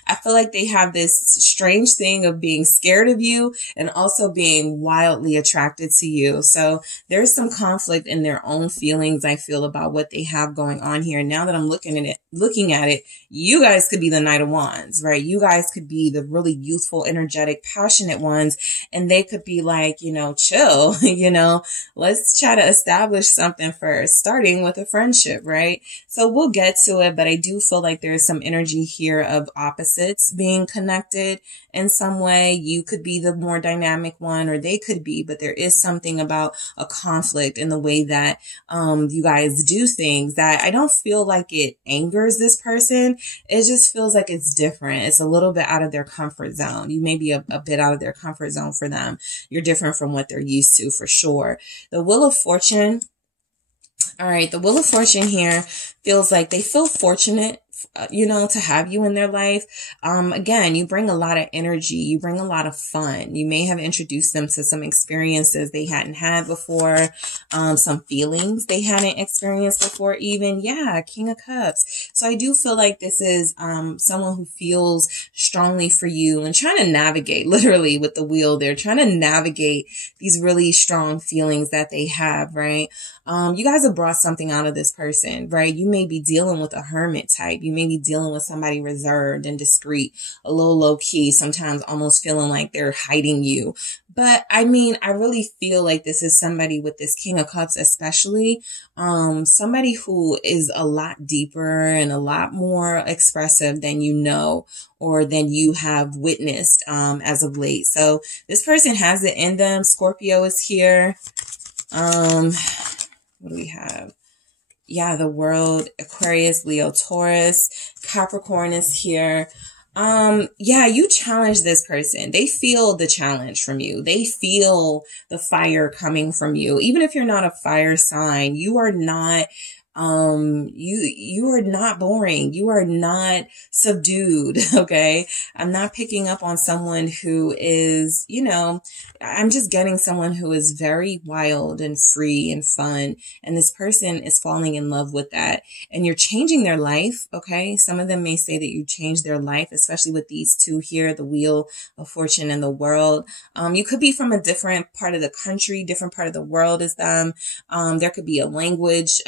I feel like they have this strange thing of being scared of you and also being wildly attracted to you. So there's some conflict in their own feelings, I feel, about what they have going on here. Now that I'm looking at it, you guys could be the Knight of Wands, right? You guys could be the really youthful, energetic, passionate ones. And they could be like, you know, chill, you know, let's try to establish something first, starting with a friendship, right? So we'll get to it, but I do feel like there's some energy here of opposites being connected in some way. You could be the more dynamic one, or they could be, but there is something about a conflict in the way that you guys do things that I don't feel like it angers this person. It just feels like it's different. It's a little bit out of their comfort zone. You may be a bit out of their comfort zone for them. You're different from what they're used to, for sure. The Wheel of Fortune. All right. The Wheel of Fortune here feels like they feel fortunate, you know, to have you in their life. Again, you bring a lot of energy. You bring a lot of fun. You may have introduced them to some experiences they hadn't had before, some feelings they hadn't experienced before even. Yeah, King of Cups. So I do feel like this is someone who feels strongly for you and trying to navigate, literally with the wheel, they're trying to navigate these really strong feelings that they have, right? You guys have brought something out of this person, right? You may be dealing with a hermit type. You may be dealing with somebody reserved and discreet, a little low key, sometimes almost feeling like they're hiding you. But I mean, I really feel like this is somebody with this King of Cups, especially, somebody who is a lot deeper and a lot more expressive than you know, or than you have witnessed, as of late. So this person has it in them. Scorpio is here. What do we have? Yeah, the World, Aquarius, Leo, Taurus, Capricorn is here. Yeah, you challenge this person. They feel the challenge from you. They feel the fire coming from you. Even if you're not a fire sign, you are not, you are not boring. You are not subdued. Okay. I'm not picking up on someone who is, you know, I'm just getting someone who is very wild and free and fun. And this person is falling in love with that. And you're changing their life. Okay. Some of them may say that you changed their life, especially with these two here, the Wheel of Fortune and the World. You could be from a different part of the country, different part of the world as them. There could be a language,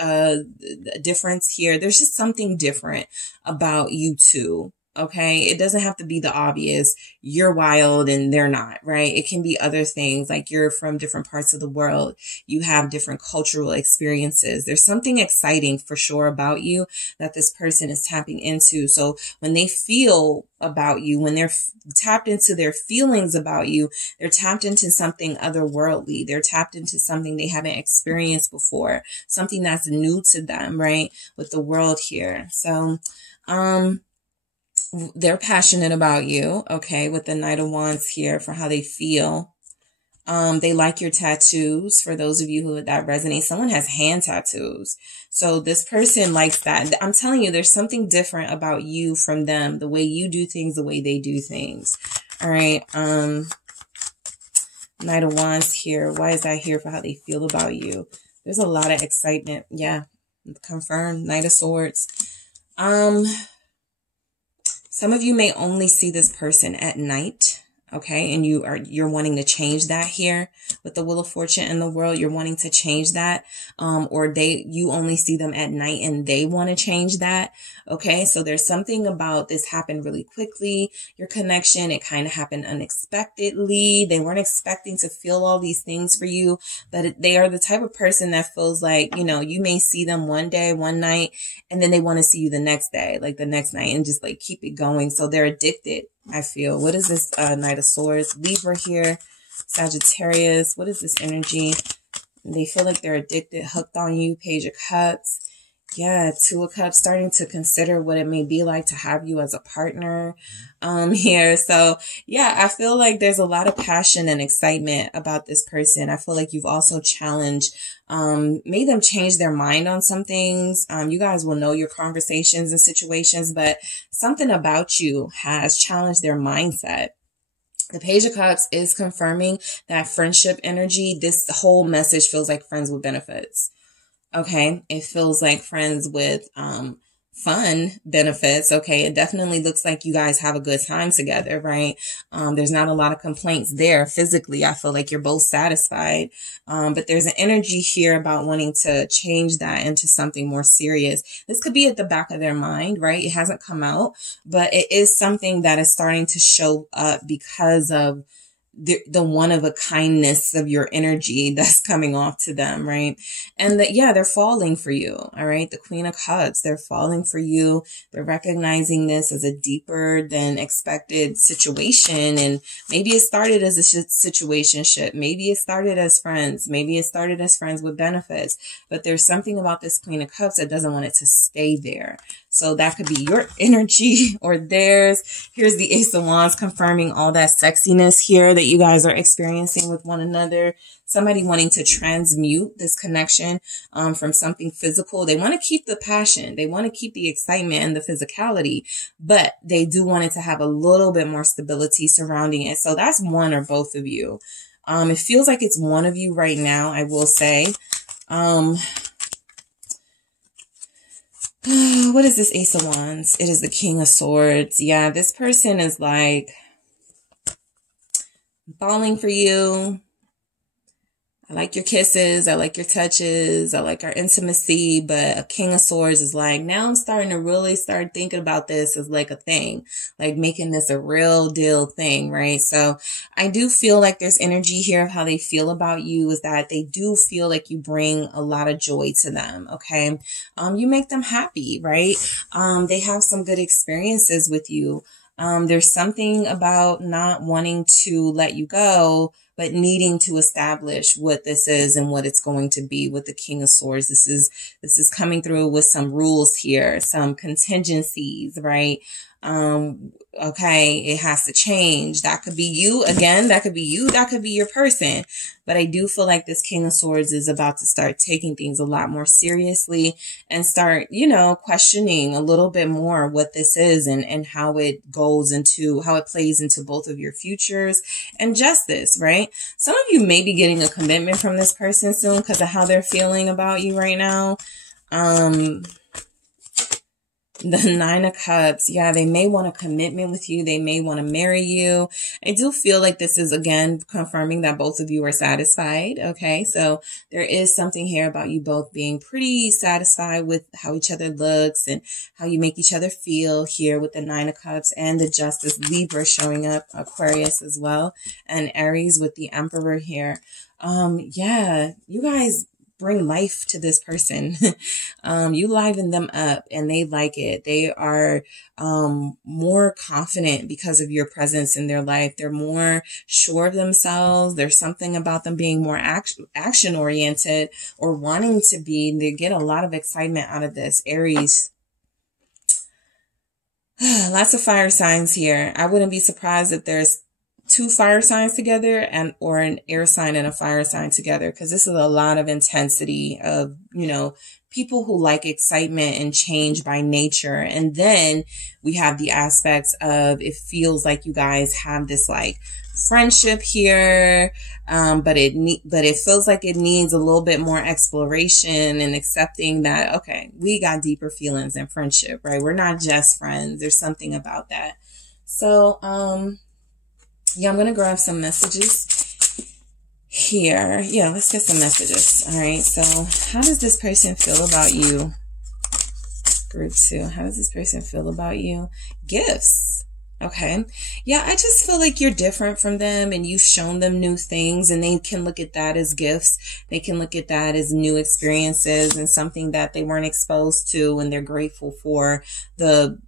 difference here. There's just something different about you two. Okay. It doesn't have to be the obvious. You're wild and they're not, right? It can be other things, like you're from different parts of the world. You have different cultural experiences. There's something exciting for sure about you that this person is tapping into. So when they feel about you, when they're tapped into their feelings about you, they're tapped into something otherworldly. They're tapped into something they haven't experienced before, something that's new to them, right? With the World here. So, they're passionate about you, okay, with the Knight of Wands here for how they feel. They like your tattoos. For those of you who that resonates, someone has hand tattoos. So this person likes that. I'm telling you, there's something different about you from them, the way you do things, the way they do things. All right. Knight of Wands here. Why is that here? For how they feel about you. There's a lot of excitement. Yeah. Confirmed. Knight of Swords. Some of you may only see this person at night. Okay, and you're wanting to change that here with the Wheel of Fortune and the World. You're wanting to change that, or you only see them at night and they want to change that. Okay, so there's something about this happened really quickly. Your connection, it kind of happened unexpectedly. They weren't expecting to feel all these things for you, but they are the type of person that feels like, you know, you may see them one day, one night, and then they want to see you the next day, like the next night, and just like keep it going. So they're addicted, I feel. What is this Knight of Swords? Libra here, Sagittarius. What is this energy? They feel like they're addicted, hooked on you. Page of Cups. Yeah, Two of Cups, starting to consider what it may be like to have you as a partner here. So yeah, I feel like there's a lot of passion and excitement about this person. I feel like you've also challenged, made them change their mind on some things. You guys will know your conversations and situations, but something about you has challenged their mindset. The Page of Cups is confirming that friendship energy. This whole message feels like friends with benefits. Okay, it feels like friends with fun benefits. Okay, it definitely looks like you guys have a good time together, right? There's not a lot of complaints there physically. I feel like you're both satisfied, but there's an energy here about wanting to change that into something more serious. This could be at the back of their mind, right? It hasn't come out, but it is something that is starting to show up because of the one of a kindness of your energy that's coming off to them, right? And that, yeah, they're falling for you. All right. The Queen of Cups, they're falling for you. They're recognizing this as a deeper than expected situation. And maybe it started as a situationship. Maybe it started as friends. Maybe it started as friends with benefits, but there's something about this Queen of Cups that doesn't want it to stay there. So that could be your energy or theirs. Here's the Ace of Wands confirming all that sexiness here that you guys are experiencing with one another. Somebody wanting to transmute this connection from something physical. They want to keep the passion. They want to keep the excitement and the physicality, but they do want it to have a little bit more stability surrounding it. So that's one or both of you. It feels like it's one of you right now, I will say. What is this Ace of Wands? It is the King of Swords. Yeah, this person is like falling for you. I like your kisses. I like your touches. I like our intimacy. But a King of Swords is like, now I'm starting to really start thinking about this as like a thing, like making this a real deal thing, right? So I do feel like there's energy here of how they feel about you is that they do feel like you bring a lot of joy to them. Okay. You make them happy, right? They have some good experiences with you. There's something about not wanting to let you go, but needing to establish what this is and what it's going to be with the King of Swords. This is coming through with some rules here, some contingencies, right? Okay, it has to change. That could be you again. That could be you. That could be your person. But I do feel like this King of Swords is about to start taking things a lot more seriously and start, you know, questioning a little bit more what this is and how it goes into, how it plays into both of your futures and justice, right? Some of you may be getting a commitment from this person soon because of how they're feeling about you right now. The Nine of Cups. Yeah, they may want a commitment with you. They may want to marry you. I do feel like this is, again, confirming that both of you are satisfied. Okay, so there is something here about you both being pretty satisfied with how each other looks and how you make each other feel here with the Nine of Cups and the Justice. Libra showing up, Aquarius as well, and Aries with the Emperor here. Yeah, you guys bring life to this person. You liven them up and they like it. They are more confident because of your presence in their life. They're more sure of themselves. There's something about them being more action oriented or wanting to be. They get a lot of excitement out of this. Aries. Lots of fire signs here. I wouldn't be surprised if there's two fire signs together or an air sign and a fire sign together, because this is a lot of intensity of, you know, people who like excitement and change by nature. And then we have the aspects of it feels like you guys have this like friendship here, but it feels like it needs a little bit more exploration and accepting that, okay, we got deeper feelings than friendship, right? We're not just friends. There's something about that. So, Yeah, I'm going to grab some messages here. Yeah, let's get some messages. All right. So how does this person feel about you? Group 2. How does this person feel about you? Gifts. Okay. Yeah, I just feel like you're different from them and you've shown them new things, and they can look at that as gifts. They can look at that as new experiences and something that they weren't exposed to, and they're grateful for the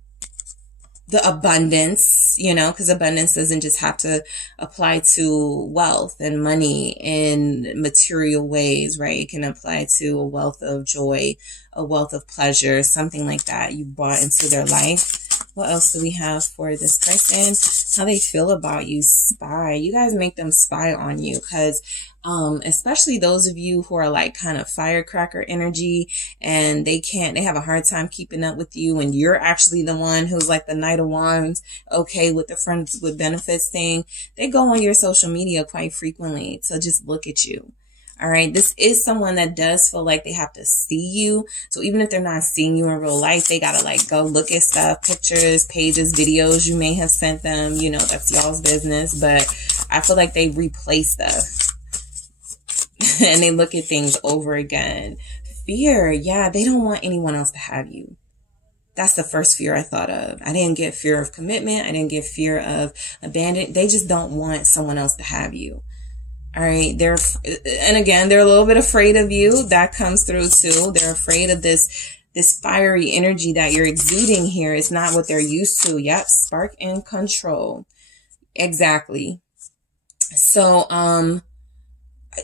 abundance, you know, because abundance doesn't just have to apply to wealth and money in material ways, right? It can apply to a wealth of joy, a wealth of pleasure, something like that you brought into their life. What else do we have for this person? How they feel about you. Spy. You guys make them spy on you, because especially those of you who are like kind of firecracker energy, and they have a hard time keeping up with you, and you're actually the one who's like the Knight of Wands, okay, with the friends with benefits thing. They go on your social media quite frequently to just look at you. All right. This is someone that does feel like they have to see you. So even if they're not seeing you in real life, they got to like go look at stuff, pictures, pages, videos you may have sent them. You know, that's y'all's business. But I feel like they replay stuff and they look at things over again. Fear. Yeah. They don't want anyone else to have you. That's the first fear I thought of. I didn't get fear of commitment. I didn't get fear of abandonment. They just don't want someone else to have you. All right. And again, they're a little bit afraid of you. That comes through too. They're afraid of this fiery energy that you're exuding here. It's not what they're used to. Yep. Spark and control. Exactly. So,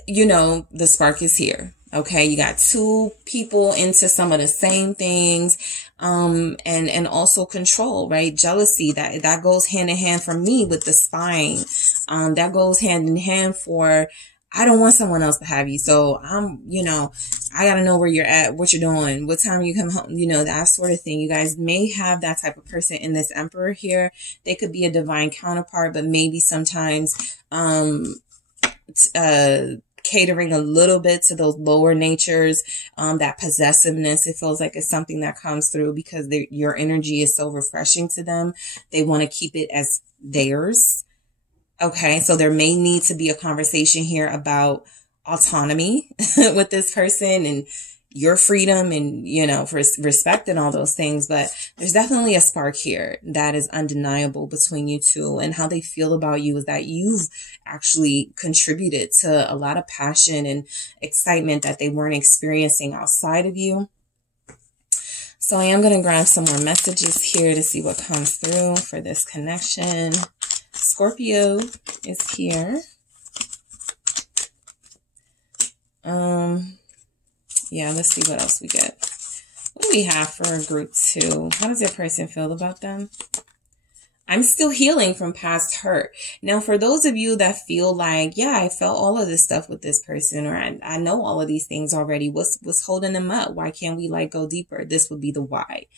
you know, the spark is here. Okay. You got two people into some of the same things. And also control, right? Jealousy, that goes hand in hand for me with the spying. That goes hand in hand for, I don't want someone else to have you. So you know, I gotta know where you're at, what you're doing, what time you come home, you know, that sort of thing. You guys may have that type of person in this Emperor here. They could be a divine counterpart, but maybe sometimes, catering a little bit to those lower natures, that possessiveness. It feels like it's something that comes through because your energy is so refreshing to them. They want to keep it as theirs. Okay. So there may need to be a conversation here about autonomy with this person and your freedom and, you know, for respect and all those things. But there's definitely a spark here that is undeniable between you two, and how they feel about you is that you've actually contributed to a lot of passion and excitement that they weren't experiencing outside of you. So I am going to grab some more messages here to see what comes through for this connection. Scorpio is here. Yeah, let's see what else we get. What do we have for group 2? How does that person feel about them? I'm still healing from past hurt. Now, for those of you that feel like, yeah, I felt all of this stuff with this person, or I know all of these things already. What's holding them up? Why can't we like go deeper? This would be the why.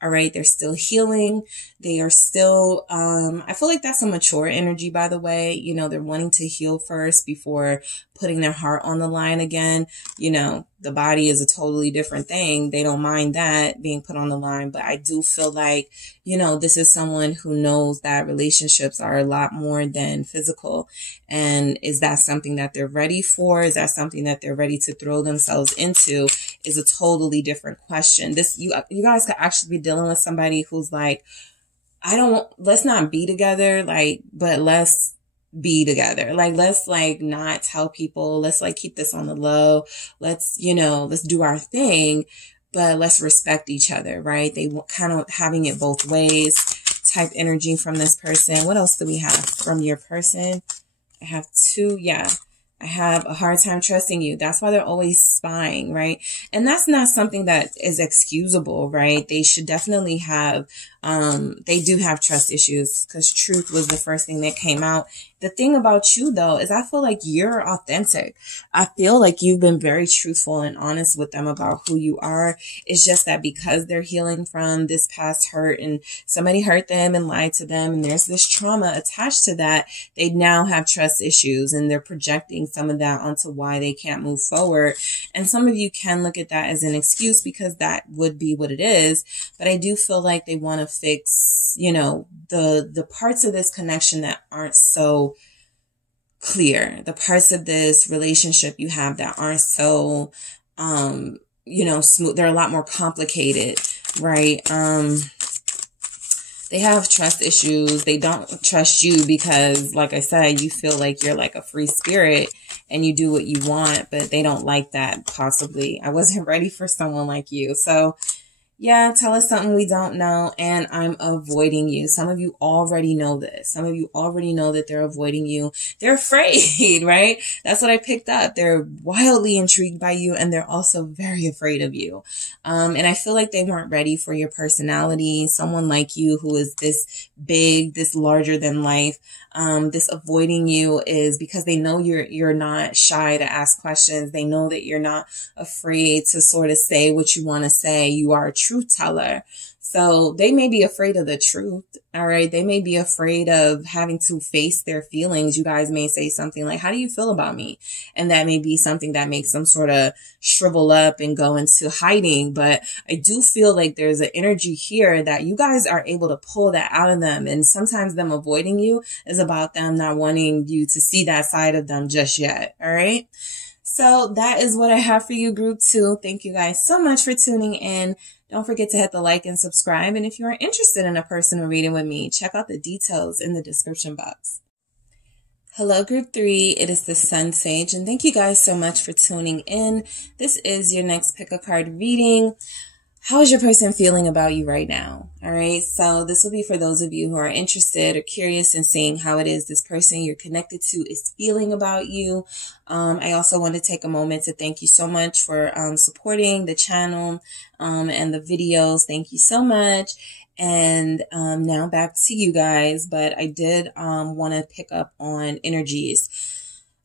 All right. They're still healing. They are still, I feel like that's a mature energy, by the way. You know, they're wanting to heal first before putting their heart on the line again. You know, the body is a totally different thing. They don't mind that being put on the line. But I do feel like, you know, this is someone who knows that relationships are a lot more than physical. And is that something that they're ready for? Is that something that they're ready to throw themselves into? Is a totally different question. You guys could actually be dealing with somebody who's like, let's not be together, like, but let's be together. Like, let's like not tell people, let's like keep this on the low. Let's, you know, let's do our thing, but let's respect each other, right? They kind of having it both ways type energy from this person. What else do we have from your person? I have 2. Yeah. I have a hard time trusting you. That's why they're always spying, right? And that's not something that is excusable, right? They should definitely have, they do have trust issues, because truth was the first thing that came out. The thing about you, though, is I feel like you're authentic. I feel like you've been very truthful and honest with them about who you are. It's just that because they're healing from this past hurt and somebody hurt them and lied to them, and there's this trauma attached to that, they now have trust issues, and they're projecting some of that onto why they can't move forward. And some of you can look at that as an excuse, because that would be what it is. But I do feel like they want to fix, you know, the parts of this connection that aren't so clear, the parts of this relationship you have that aren't so, you know, smooth. They're a lot more complicated, right? They have trust issues. They don't trust you because, like I said, you feel like you're like a free spirit and you do what you want, but they don't like that, possibly. I wasn't ready for someone like you. So yeah, tell us something we don't know, and I'm avoiding you. Some of you already know this. Some of you already know that they're avoiding you. They're afraid, right? That's what I picked up. They're wildly intrigued by you, and they're also very afraid of you. And I feel like they weren't ready for your personality. Someone like you who is this big, this larger than life. This avoiding you is because they know you're not shy to ask questions. They know that you're not afraid to sort of say what you want to say. You are a truth teller. So they may be afraid of the truth. All right. They may be afraid of having to face their feelings. You guys may say something like, how do you feel about me? And that may be something that makes them sort of shrivel up and go into hiding. But I do feel like there's an energy here that you guys are able to pull that out of them. And sometimes them avoiding you is about them not wanting you to see that side of them just yet. All right. So that is what I have for you, group 2. Thank you guys so much for tuning in. Don't forget to hit the like and subscribe. And if you are interested in a personal reading with me, check out the details in the description box. Hello, group 3. It is the SunSage, and thank you guys so much for tuning in. This is your next pick a card reading. How is your person feeling about you right now? All right. So this will be for those of you who are interested or curious in seeing how it is this person you're connected to is feeling about you. I also want to take a moment to thank you so much for supporting the channel and the videos. Thank you so much. And now back to you guys. But I did want to pick up on energies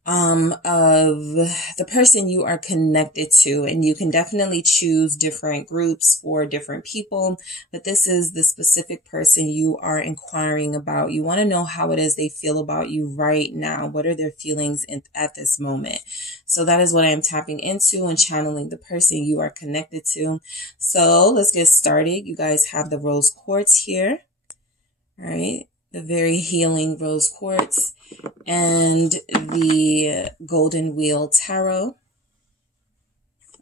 of the person you are connected to, and you can definitely choose different groups for different people, but this is the specific person you are inquiring about. You want to know how it is they feel about you right now. What are their feelings at this moment? So that is what I am tapping into and channeling the person you are connected to. So let's get started. You guys have the rose quartz here. All right. The very healing rose quartz and the golden wheel tarot.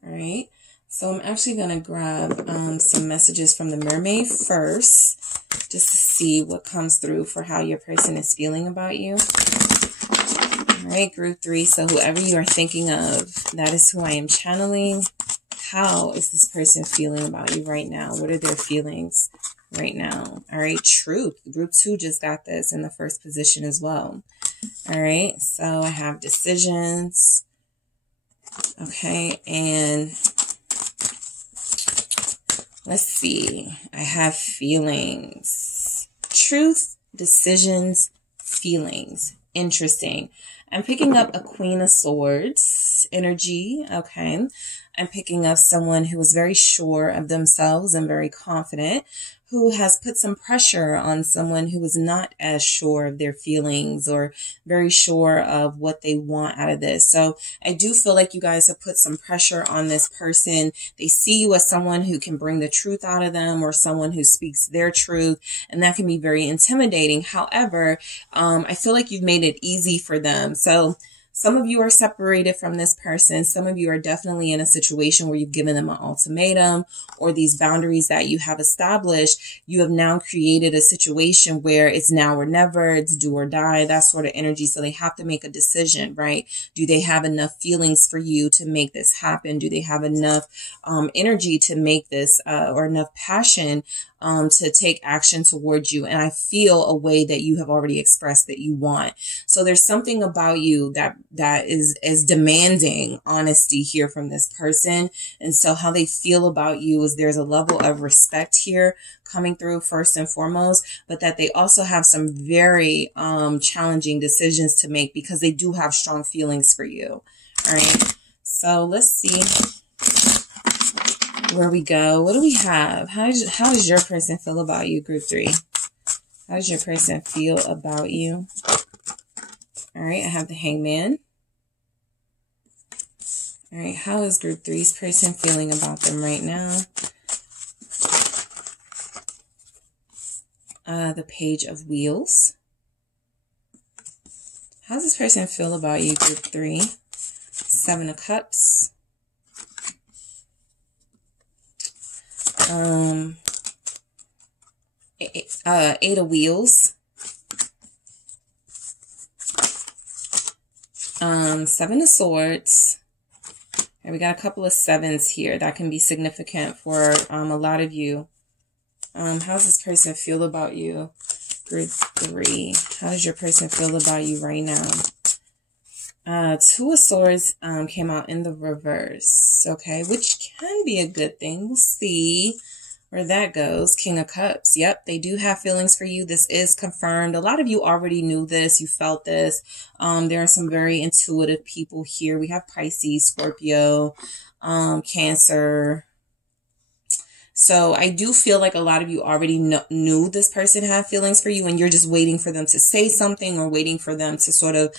All right. So I'm actually going to grab some messages from the mermaid first, just to see what comes through for how your person is feeling about you. All right, group 3. So whoever you are thinking of, that is who I am channeling. How is this person feeling about you right now? What are their feelings right now? All right, truth. Group 2 just got this in the first position as well. All right, so I have decisions. Okay, and let's see. I have feelings. Truth, decisions, feelings. Interesting. I'm picking up a Queen of Swords energy. Okay. I'm picking up someone who is very sure of themselves and very confident, who has put some pressure on someone who is not as sure of their feelings or very sure of what they want out of this. So I do feel like you guys have put some pressure on this person. They see you as someone who can bring the truth out of them, or someone who speaks their truth, and that can be very intimidating. However, I feel like you've made it easy for them. So some of you are separated from this person. Some of you are definitely in a situation where you've given them an ultimatum, or these boundaries that you have established. You have now created a situation where it's now or never, it's do or die, that sort of energy. So they have to make a decision, right? Do they have enough feelings for you to make this happen? Do they have enough energy to make this or enough passion to take action towards you? And I feel a way that you have already expressed that you want. So there's something about you that is demanding honesty here from this person. And so how they feel about you is there's a level of respect here coming through first and foremost, but that they also have some very challenging decisions to make because they do have strong feelings for you. All right. So let's see where we go. What do we have? How does your person feel about you, group 3? How does your person feel about you? All right, I have the Hangman. All right, how is group 3's person feeling about them right now? The Page of Wheels. How does this person feel about you, group 3? 7 of Cups. Eight of Wheels. 7 of Swords. And we got a couple of 7s here. That can be significant for a lot of you. How does this person feel about you? Group 3. How does your person feel about you right now? 2 of Swords came out in the reverse. Okay, which can be a good thing. We'll see where that goes. King of Cups. Yep, they do have feelings for you. This is confirmed. A lot of you already knew this. You felt this. There are some very intuitive people here. We have Pisces, Scorpio, Cancer. So I do feel like a lot of you already knew this person had feelings for you, and you're just waiting for them to say something or waiting for them to sort of,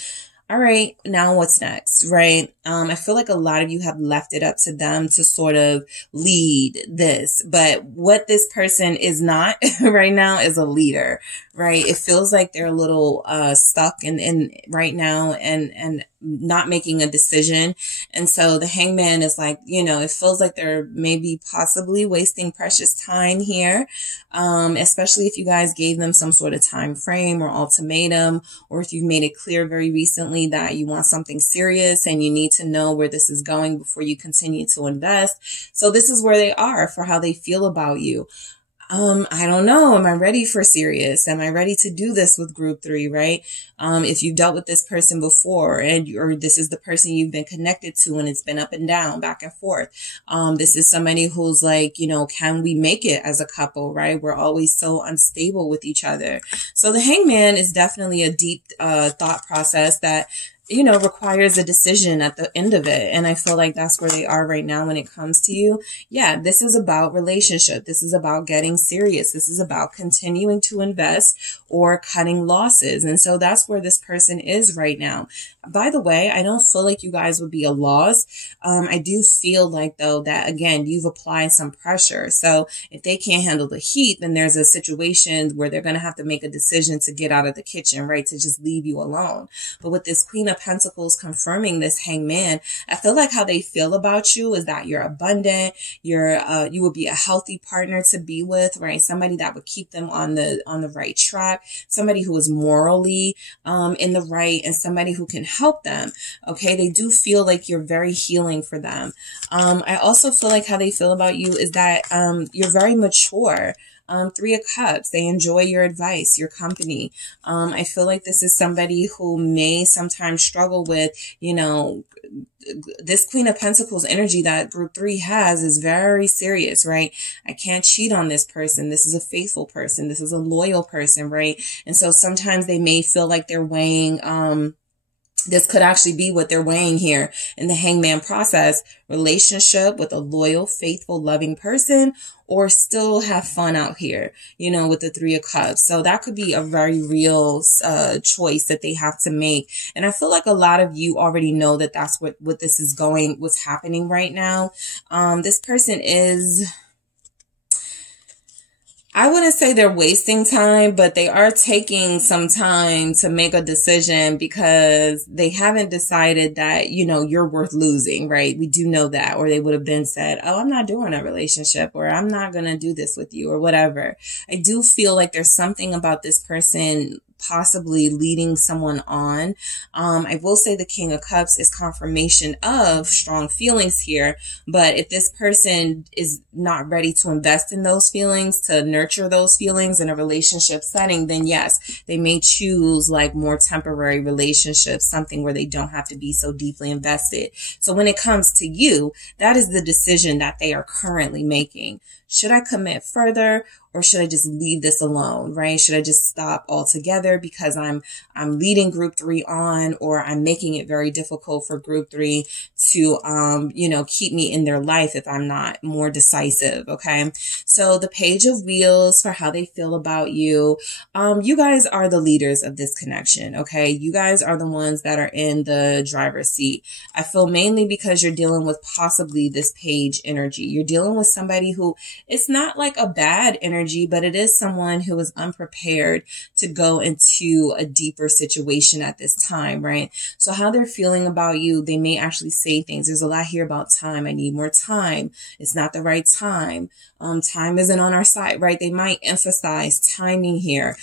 all right, now what's next, right? I feel like a lot of you have left it up to them to sort of lead this. But what this person is not right now is a leader, right? It feels like they're a little stuck in right now and not making a decision. And so the Hangman is like, you know, it feels like they're maybe possibly wasting precious time here, especially if you guys gave them some sort of time frame or ultimatum, or if you've made it clear very recently that you want something serious and you need to know where this is going before you continue to invest. So this is where they are for how they feel about you. I don't know. Am I ready for serious? Am I ready to do this with group 3, right? If you've dealt with this person before or this is the person you've been connected to and it's been up and down, back and forth. This is somebody who's like, you know, can we make it as a couple, right? We're always so unstable with each other. So the Hangman is definitely a deep, thought process that, you know, requires a decision at the end of it. And I feel like that's where they are right now when it comes to you. Yeah, this is about relationship. This is about getting serious. This is about continuing to invest or cutting losses. And so that's where this person is right now. By the way, I don't feel like you guys would be a loss. I do feel like, though, that, again, you've applied some pressure. So if they can't handle the heat, then there's a situation where they're going to have to make a decision to get out of the kitchen, right? To just leave you alone. But with this Queen of Pentacles confirming this Hangman, I feel like how they feel about you is that you're abundant. You would be a healthy partner to be with, right? Somebody that would keep them on the right track. Somebody who is morally in the right, and somebody who can help them. Okay, they do feel like you're very healing for them. I also feel like how they feel about you is that you're very mature. 3 of Cups, they enjoy your advice, your company. I feel like this is somebody who may sometimes struggle with, you know, this Queen of Pentacles energy that group 3 has is very serious, right? I can't cheat on this person. This is a faithful person. This is a loyal person, right? And so sometimes they may feel like they're weighing, this could actually be what they're weighing here in the Hangman process: relationship with a loyal, faithful, loving person, or still have fun out here, you know, with the 3 of Cups. So that could be a very real choice that they have to make. And I feel like a lot of you already know that that's what this is going, what's happening right now. This person is, I wouldn't say they're wasting time, but they are taking some time to make a decision because they haven't decided that, you know, you're worth losing, right? We do know that, or they would have been said, oh, I'm not doing a relationship, or I'm not going to do this with you, or whatever. I do feel like there's something about this person possibly leading someone on. I will say the King of Cups is confirmation of strong feelings here. But if this person is not ready to invest in those feelings, to nurture those feelings in a relationship setting, then yes, they may choose like more temporary relationships, something where they don't have to be so deeply invested. So when it comes to you, that is the decision that they are currently making. Should I commit further, or should I just leave this alone, right? Should I just stop altogether because I'm leading group 3 on, or I'm making it very difficult for group 3 to, you know, keep me in their life if I'm not more decisive. Okay. So the Page of Wheels for how they feel about you. You guys are the leaders of this connection. Okay. You guys are the ones that are in the driver's seat. I feel mainly because you're dealing with possibly this Page energy. You're dealing with somebody who, it's not like a bad energy energy, but it is someone who is unprepared to go into a deeper situation at this time, right? So how they're feeling about you, they may actually say things. There's a lot here about time. I need more time. It's not the right time. Time isn't on our side, right? They might emphasize timing here,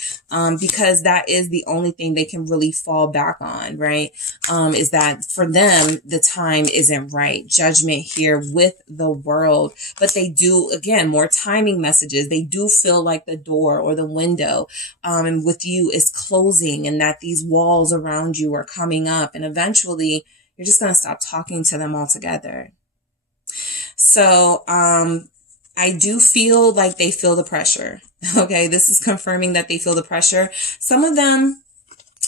because that is the only thing they can really fall back on, right? Is that for them, the time isn't right. Judgment here with the World, but they do, again, more timing messages. They do feel like the door or the window, and with you is closing, and that these walls around you are coming up, and eventually you're just going to stop talking to them altogether. So, I do feel like they feel the pressure. Okay. This is confirming that they feel the pressure. Some of them,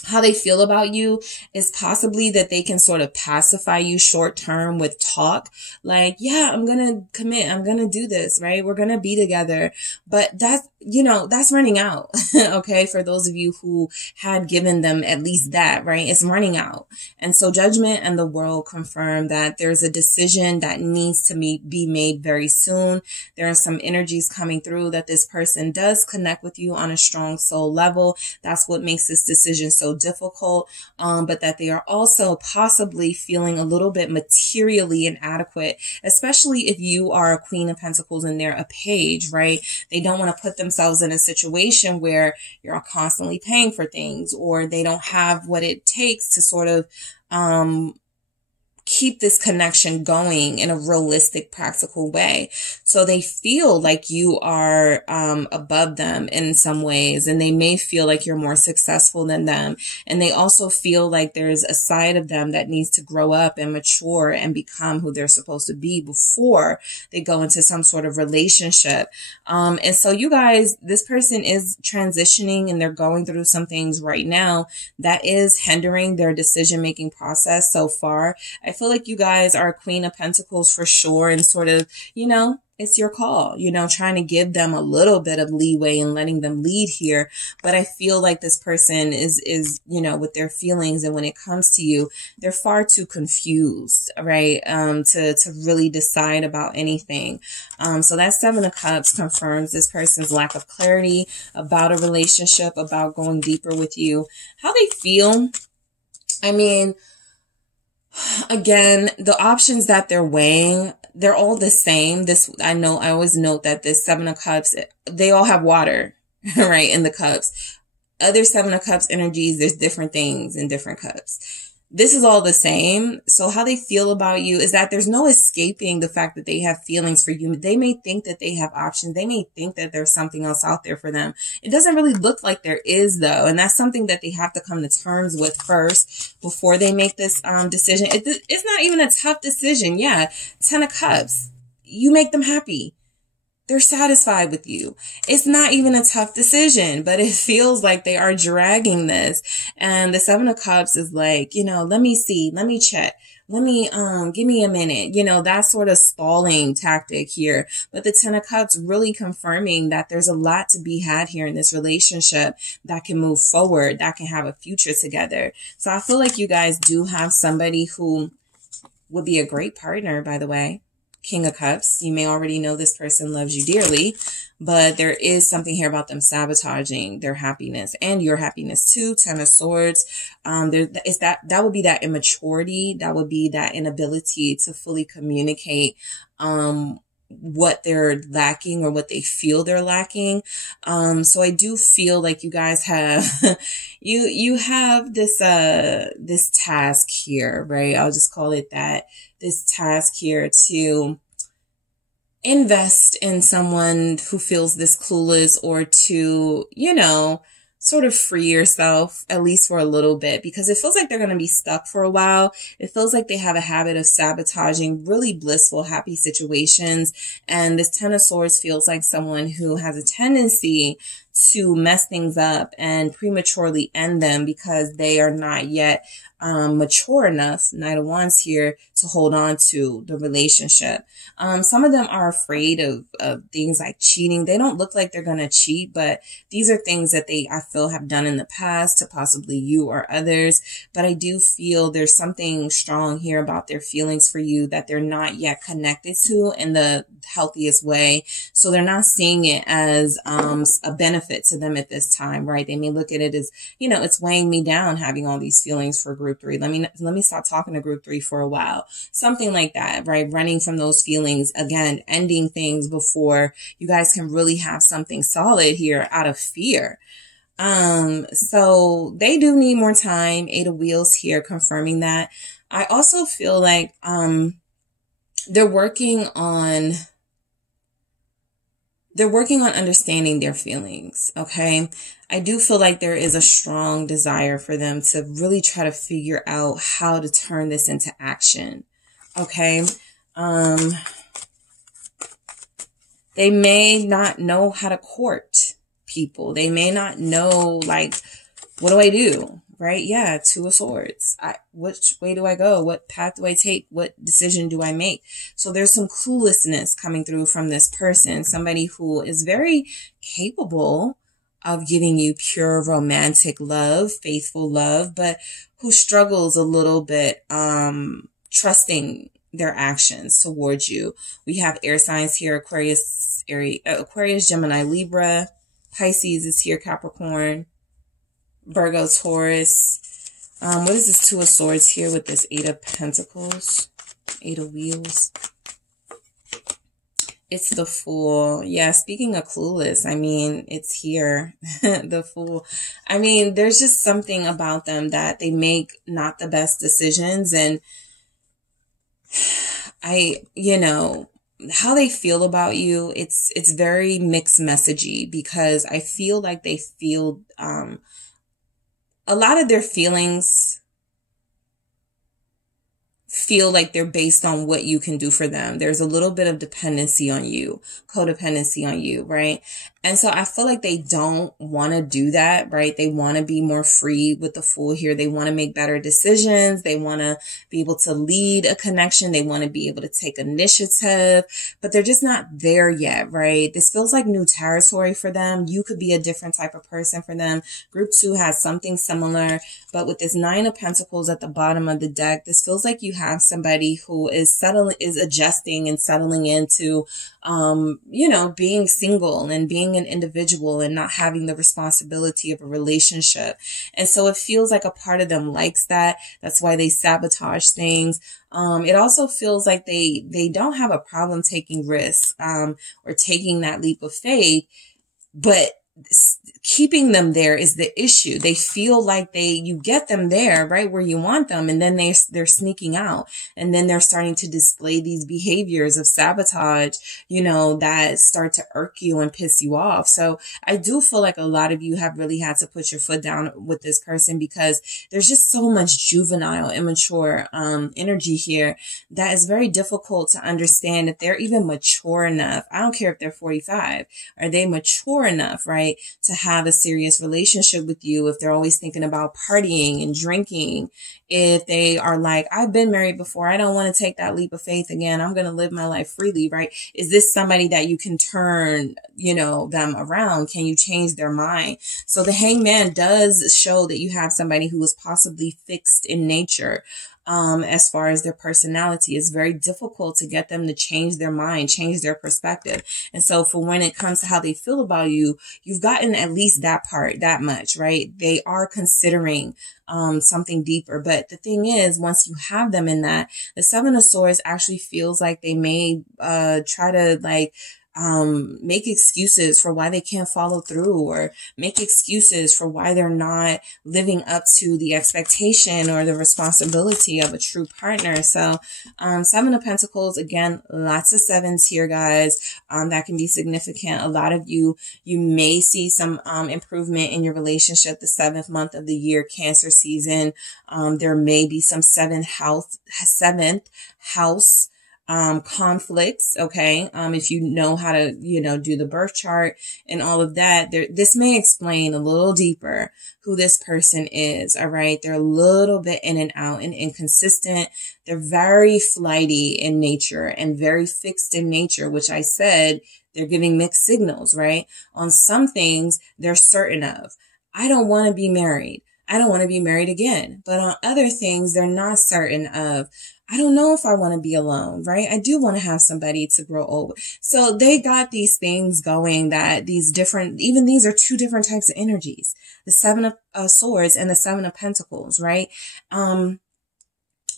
how they feel about you is possibly that they can sort of pacify you short term with talk. Like, yeah, I'm going to commit. I'm going to do this, right? We're going to be together. But that's, that's running out. Okay. For those of you who had given them at least that, right? It's running out. And so Judgment and the World confirm that there's a decision that needs to be made very soon. There are some energies coming through that this person does connect with you on a strong soul level. That's what makes this decision so difficult, but that they are also possibly feeling a little bit materially inadequate, especially if you are a Queen of Pentacles and they're a Page, right? They don't want to put themselves in a situation where you're constantly paying for things, or they don't have what it takes to sort of keep this connection going in a realistic, practical way. So they feel like you are above them in some ways, and they may feel like you're more successful than them. And they also feel like there's a side of them that needs to grow up and mature and become who they're supposed to be before they go into some sort of relationship. And so you guys, this person is transitioning, and they're going through some things right now that is hindering their decision-making process so far. I feel like you guys are a Queen of Pentacles for sure, and sort of, it's your call, trying to give them a little bit of leeway and letting them lead here. But I feel like this person is, with their feelings, and when it comes to you, they're far too confused, right? To really decide about anything. So that Seven of Cups confirms this person's lack of clarity about a relationship, about going deeper with you. How they feel, again, the options that they're weighing, they're all the same. I always note that this Seven of Cups, they all have water, right, in the cups. Other Seven of Cups energies, there's different things in different cups. This is all the same. So how they feel about you is that there's no escaping the fact that they have feelings for you. They may think that they have options. They may think that there's something else out there for them. It doesn't really look like there is, though. And that's something that they have to come to terms with first before they make this decision. It's not even a tough decision. Yeah. 10 of Cups. You make them happy. They're satisfied with you. It's not even a tough decision, but it feels like they are dragging this. And the Seven of Cups is like, let me see, let me check. Let me, give me a minute, that sort of stalling tactic here. But the 10 of Cups really confirming that there's a lot to be had here in this relationship that can move forward, that can have a future together. So I feel like you guys do have somebody who would be a great partner, by the way. King of Cups. You may already know this person loves you dearly, but there is something here about them sabotaging their happiness and your happiness too. 10 of Swords. That would be that immaturity. That would be that inability to fully communicate, what they're lacking or what they feel they're lacking. So I do feel like you guys have, you have this task here, right? I'll just call it that. This task here to invest in someone who feels this clueless, or to, sort of free yourself, at least for a little bit, because it feels like they're going to be stuck for a while. It feels like they have a habit of sabotaging really blissful, happy situations. And this 10 of Swords feels like someone who has a tendency to mess things up and prematurely end them because they are not yet mature enough, Knight of Wands here, to hold on to the relationship. Some of them are afraid of things like cheating. They don't look like they're going to cheat, but these are things that I feel have done in the past to possibly you or others. But I do feel there's something strong here about their feelings for you that they're not yet connected to in the healthiest way. So they're not seeing it as a benefit to them at this time, right? They may look at it as, it's weighing me down having all these feelings for group 3. Let me stop talking to group 3 for a while. Something like that, right? Running from those feelings, again, ending things before you guys can really have something solid here out of fear. So they do need more time. 8 of Wheels here confirming that. I also feel like, they're working on understanding their feelings. Okay. I do feel like there is a strong desire for them to really try to figure out how to turn this into action. Okay. They may not know how to court people. They may not know, like, what do I do? Right? Yeah. 2 of Swords. Which way do I go? What path do I take? What decision do I make? So there's some cluelessness coming through from this person. Somebody who is very capable of giving you pure romantic love, faithful love, but who struggles a little bit, trusting their actions towards you. We have air signs here: Aquarius, Gemini, Libra, Pisces is here, Capricorn, Virgo, Taurus. What is this 2 of Swords here with this 8 of Pentacles, 8 of Wheels? It's the Fool. Yeah, speaking of clueless, I mean, it's here. The Fool. I mean, there's just something about them that they make not the best decisions. And how they feel about you, it's very mixed messagey, because I feel like they feel, a lot of their feelings feel like they're based on what you can do for them. There's a little bit of dependency on you, codependency on you, right? And so I feel like they don't want to do that, right? They want to be more free with the Fool here. They want to make better decisions. They want to be able to lead a connection. They want to be able to take initiative, but they're just not there yet, right? This feels like new territory for them. You could be a different type of person for them. Group 2 has something similar, but with this 9 of Pentacles at the bottom of the deck, this feels like you have somebody who is adjusting and settling into, being single and being an individual and not having the responsibility of a relationship. And so it feels like a part of them likes that. That's why they sabotage things. It also feels like they don't have a problem taking risks, or taking that leap of faith, but keeping them there is the issue. They feel like you get them there right where you want them, and then they're sneaking out, and then they're starting to display these behaviors of sabotage, that start to irk you and piss you off. So I do feel like a lot of you have really had to put your foot down with this person, because there's just so much juvenile, immature energy here that is very difficult to understand if they're even mature enough. I don't care if they're 45. Are they mature enough, right, to have a serious relationship with you? If they're always thinking about partying and drinking, if they are like, I've been married before, I don't want to take that leap of faith again, I'm going to live my life freely, right? Is this somebody that you can turn, them around? Can you change their mind? So the Hangman does show that you have somebody who is possibly fixed in nature. As far as their personality, it's very difficult to get them to change their mind, change their perspective. And so for when it comes to how they feel about you, you've gotten at least that part, that much, right? They are considering something deeper. But the thing is, once you have them in that, the 7 of Swords actually feels like they may try to make excuses for why they can't follow through, or make excuses for why they're not living up to the expectation or the responsibility of a true partner. So 7 of Pentacles, again, lots of 7s here, guys. That can be significant. A lot of you may see some improvement in your relationship the 7th month of the year, Cancer season. There may be some 7th house conflicts. Okay. If you know how to, do the birth chart and all of that, this may explain a little deeper who this person is. All right. They're a little bit in and out and inconsistent. They're very flighty in nature and very fixed in nature, which I said they're giving mixed signals, right? On some things they're certain of. I don't want to be married. I don't want to be married again. But on other things, they're not certain of. I don't know if I want to be alone, right? I do want to have somebody to grow old with. So they got these things going that these are two different types of energies. The Seven of Swords and the Seven of Pentacles, right?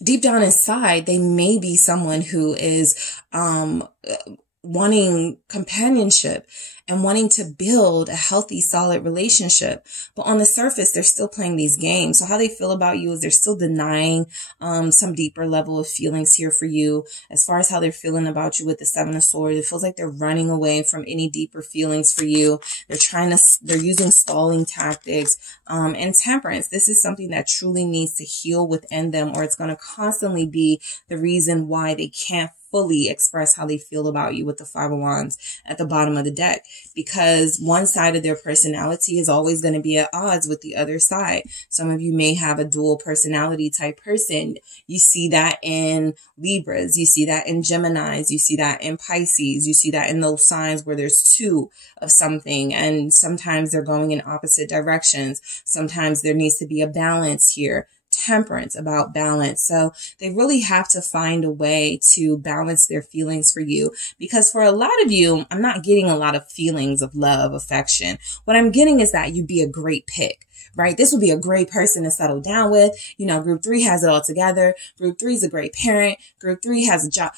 Deep down inside, they may be someone who is, wanting companionship and wanting to build a healthy, solid relationship. But on the surface, they're still playing these games. So how they feel about you is they're still denying some deeper level of feelings here for you. As far as how they're feeling about you with the Seven of Swords, it feels like they're running away from any deeper feelings for you. They're using stalling tactics. And Temperance, this is something that truly needs to heal within them, or it's going to constantly be the reason why they can't fully express how they feel about you with the Five of Wands at the bottom of the deck, because one side of their personality is always going to be at odds with the other side. Some of you may have a dual personality type person. You see that in Libras. You see that in Geminis. You see that in Pisces. You see that in those signs where there's two of something, and sometimes they're going in opposite directions. Sometimes there needs to be a balance here. Temperance, about balance. So they really have to find a way to balance their feelings for you, because for a lot of you, I'm not getting a lot of feelings of love, affection. What I'm getting is that you'd be a great pick, right? This would be a great person to settle down with. Group 3 has it all together. Group 3 is a great parent. Group 3 has a job,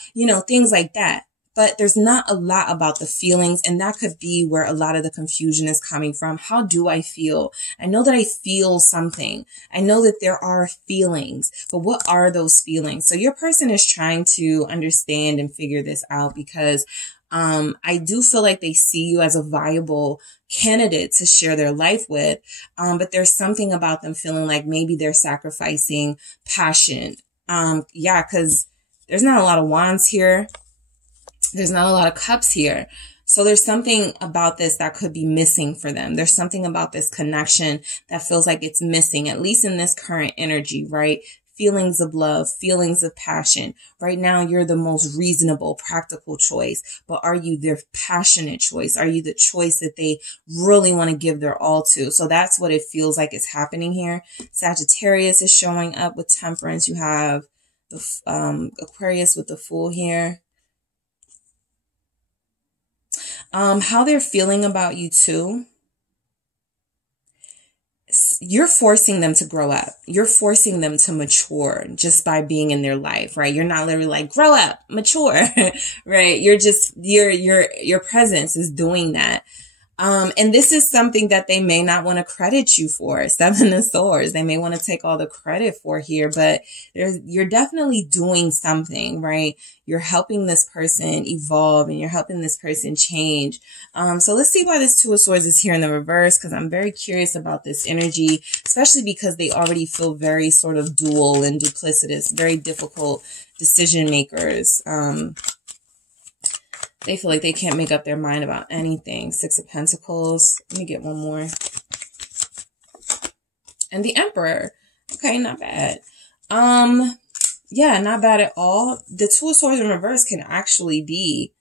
things like that. But there's not a lot about the feelings, and that could be where a lot of the confusion is coming from. How do I feel? I know that I feel something. I know that there are feelings, but what are those feelings? So your person is trying to understand and figure this out, because I do feel like they see you as a viable candidate to share their life with. But there's something about them feeling like maybe they're sacrificing passion. Because there's not a lot of wands here. There's not a lot of cups here. So there's something about this that could be missing for them. There's something about this connection that feels like it's missing, at least in this current energy, right? Feelings of love, feelings of passion. Right now, you're the most reasonable, practical choice. But are you their passionate choice? Are you the choice that they really want to give their all to? So that's what it feels like is happening here. Sagittarius is showing up with Temperance. You have the Aquarius with the Fool here. How they're feeling about you too. You're forcing them to grow up. You're forcing them to mature just by being in their life, right? You're not literally like, grow up, mature, right? You're just, your presence is doing that. And this is something that they may not want to credit you for. Seven of Swords. They may want to take all the credit for here, but you're definitely doing something, right? You're helping this person evolve and you're helping this person change. So let's see why this Two of Swords is here in the reverse, because I'm very curious about this energy, especially because they already feel very sort of dual and duplicitous, very difficult decision makers. They feel like they can't make up their mind about anything. Six of Pentacles. Let me get one more. And the Emperor. Okay, not bad. Yeah, not bad at all. The Two of Swords in reverse can actually be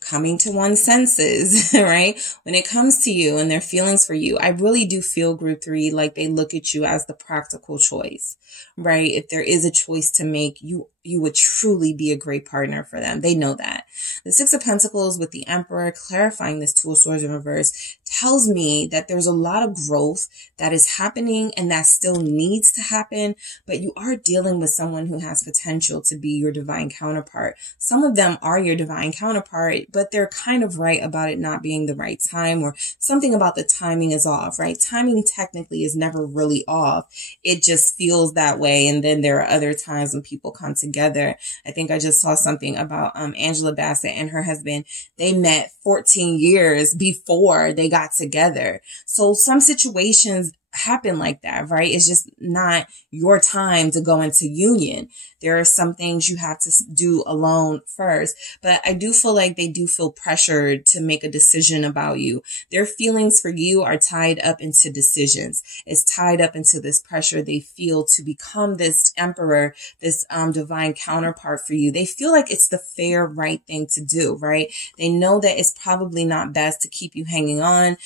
coming to one's senses, right? When it comes to you and their feelings for you, I really do feel, Group 3, like they look at you as the practical choice, right? If there is a choice to make, you would truly be a great partner for them. They know that. The Six of Pentacles with the Emperor clarifying this Two of Swords in reverse tells me that there's a lot of growth that is happening and that still needs to happen, but you are dealing with someone who has potential to be your divine counterpart. Some of them are your divine counterpart, but they're kind of right about it not being the right time, or something about the timing is off, right? Timing technically is never really off. It just feels that way. And then there are other times when people come together. I think I just saw something about Angela Bassett and her husband. They met 14 years before they got together. So some situations happen like that, right? It's just not your time to go into union. There are some things you have to do alone first, but I do feel like they do feel pressured to make a decision about you. Their feelings for you are tied up into decisions. It's tied up into this pressure they feel to become this emperor, this divine counterpart for you. They feel like it's the fair, right thing to do, right? They know that it's probably not best to keep you hanging on.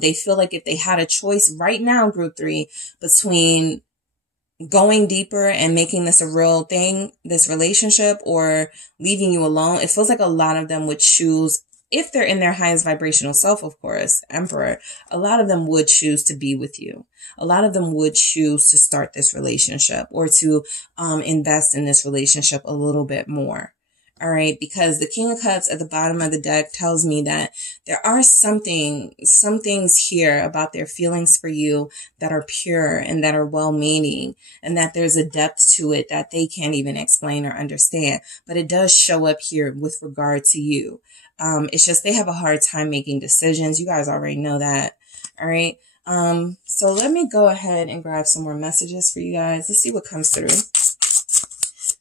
They feel like if they had a choice right now, group 3, between going deeper and making this a real thing, this relationship, or leaving you alone, it feels like a lot of them would choose, if they're in their highest vibrational self, of course, Emperor, a lot of them would choose to be with you. A lot of them would choose to start this relationship or to invest in this relationship a little bit more. All right, because the King of Cups at the bottom of the deck tells me that there are some things here about their feelings for you that are pure and that are well-meaning, and that there's a depth to it that they can't even explain or understand. But it does show up here with regard to you. It's just they have a hard time making decisions. You guys already know that. All right. So let me go ahead and grab some more messages for you guys. Let's see what comes through.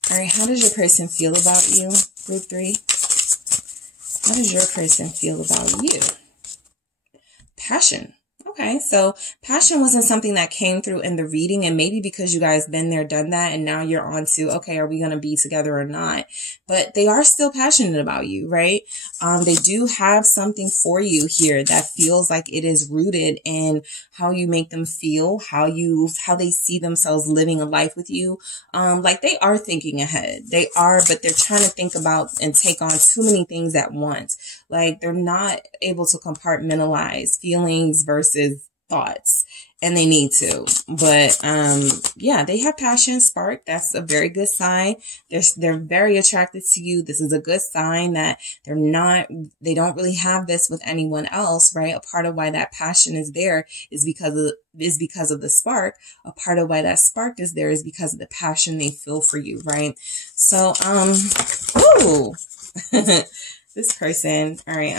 All right, how does your person feel about you, group 3? How does your person feel about you? Passion. Okay, so passion wasn't something that came through in the reading, and maybe because you guys been there, done that, and now you're on to, okay, are we going to be together or not? But they are still passionate about you, right? They do have something for you here that feels like it is rooted in how you make them feel, how they see themselves living a life with you. Like they are thinking ahead. They are, but they're trying to think about and take on too many things at once. Like they're not able to compartmentalize feelings versus thoughts, and they need to. But yeah, they have passion, spark. That's a very good sign. They're very attracted to you. This is a good sign that they don't really have this with anyone else, right? A part of why that passion is there is because of the spark. A part of why that spark is there is because of the passion they feel for you, right? So ooh. This person, all right,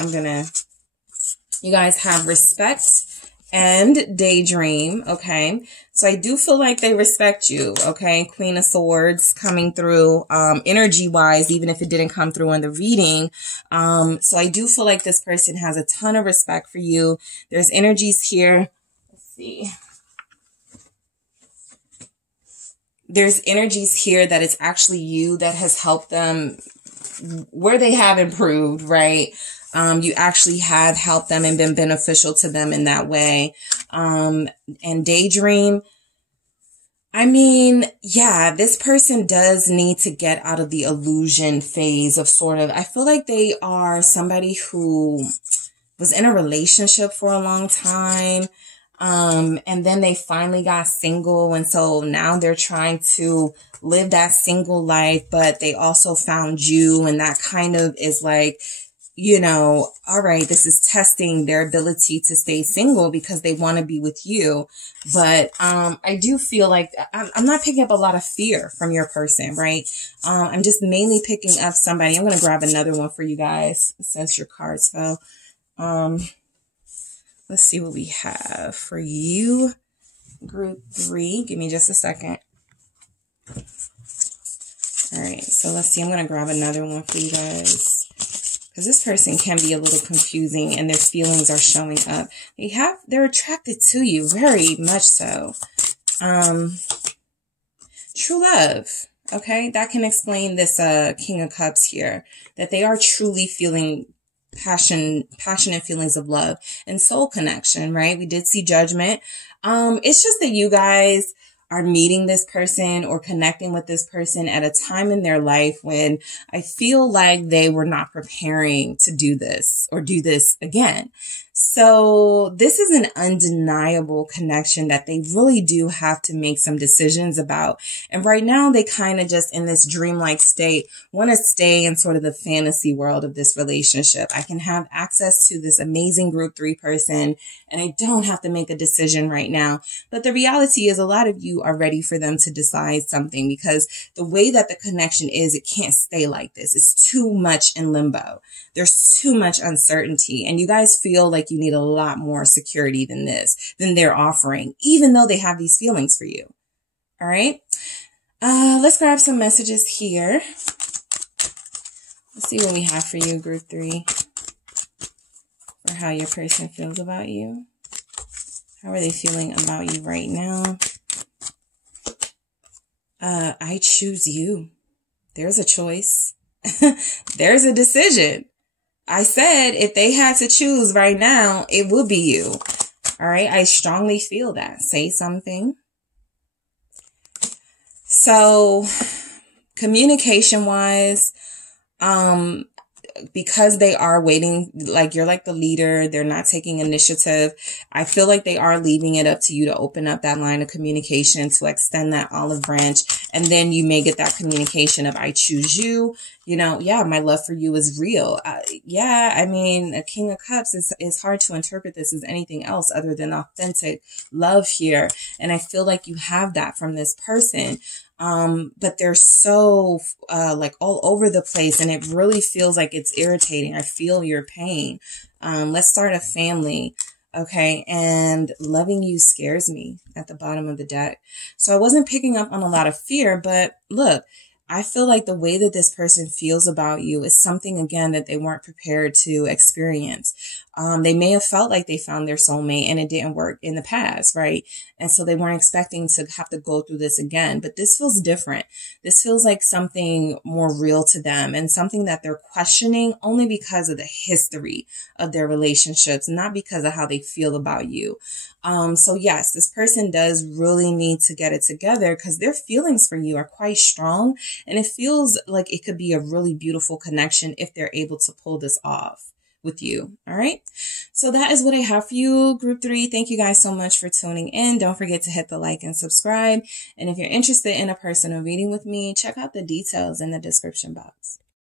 you guys have respect and daydream, okay? So I do feel like they respect you, okay? Queen of Swords coming through, energy-wise, even if it didn't come through in the reading. So I do feel like this person has a ton of respect for you. There's energies here. Let's see. There's energies here that it's actually you that has helped them where they have improved, right? You actually have helped them and been beneficial to them in that way. And daydream, I mean, yeah, this person does need to get out of the illusion phase of I feel like they are somebody who was in a relationship for a long time. And then they finally got single. And so now they're trying to live that single life, but they also found you. And that kind of is like, you know, all right, this is testing their ability to stay single because they want to be with you. But, I do feel like I'm not picking up a lot of fear from your person, right? I'm just mainly picking up somebody. I'm going to grab another one for you guys since your cards fell. Let's see what we have for you, group 3. Give me just a second. All right, so let's see. I'm going to grab another one for you guys because this person can be a little confusing and their feelings are showing up. They're attracted to you, very much so. True love. Okay, that can explain this King of Cups here, that they are truly feeling passionate feelings of love and soul connection, right? We did see Judgment. It's just that you guys are meeting this person or connecting with this person at a time in their life when I feel like they were not preparing to do this or do this again. So this is an undeniable connection that they really do have to make some decisions about. And right now they kind of just in this dreamlike state want to stay in sort of the fantasy world of this relationship. I can have access to this amazing group 3 person and I don't have to make a decision right now. But the reality is a lot of you are ready for them to decide something because the way that the connection is, it can't stay like this. It's too much in limbo. There's too much uncertainty and you guys feel like you need a lot more security than they're offering, even though they have these feelings for you. All right. Let's grab some messages here. Let's see what we have for you, group 3, for how your person feels about you. How are they feeling about you right now? I choose you. There's a choice. There's a decision. I said if they had to choose right now, it would be you. All right. I strongly feel that. Say something. So communication wise, because they are waiting, like you're like the leader, they're not taking initiative. I feel like they are leaving it up to you to open up that line of communication, to extend that olive branch. And then you may get that communication of, I choose you, you know, yeah, my love for you is real. Yeah, I mean, a King of Cups is hard to interpret this as anything else other than authentic love here. And I feel like you have that from this person. But they're so, like all over the place, and it really feels like it's irritating. I feel your pain. Let's start a family. Okay. And loving you scares me at the bottom of the deck. So I wasn't picking up on a lot of fear, but look, I feel like the way that this person feels about you is something, again, that they weren't prepared to experience. They may have felt like they found their soulmate and it didn't work in the past, right? And so they weren't expecting to have to go through this again. But this feels different. This feels like something more real to them and something that they're questioning only because of the history of their relationships, not because of how they feel about you. So yes, this person does really need to get it together because their feelings for you are quite strong. And it feels like it could be a really beautiful connection if they're able to pull this off with you. All right. So that is what I have for you, group 3. Thank you guys so much for tuning in. Don't forget to hit the like and subscribe. And if you're interested in a personal reading with me, check out the details in the description box.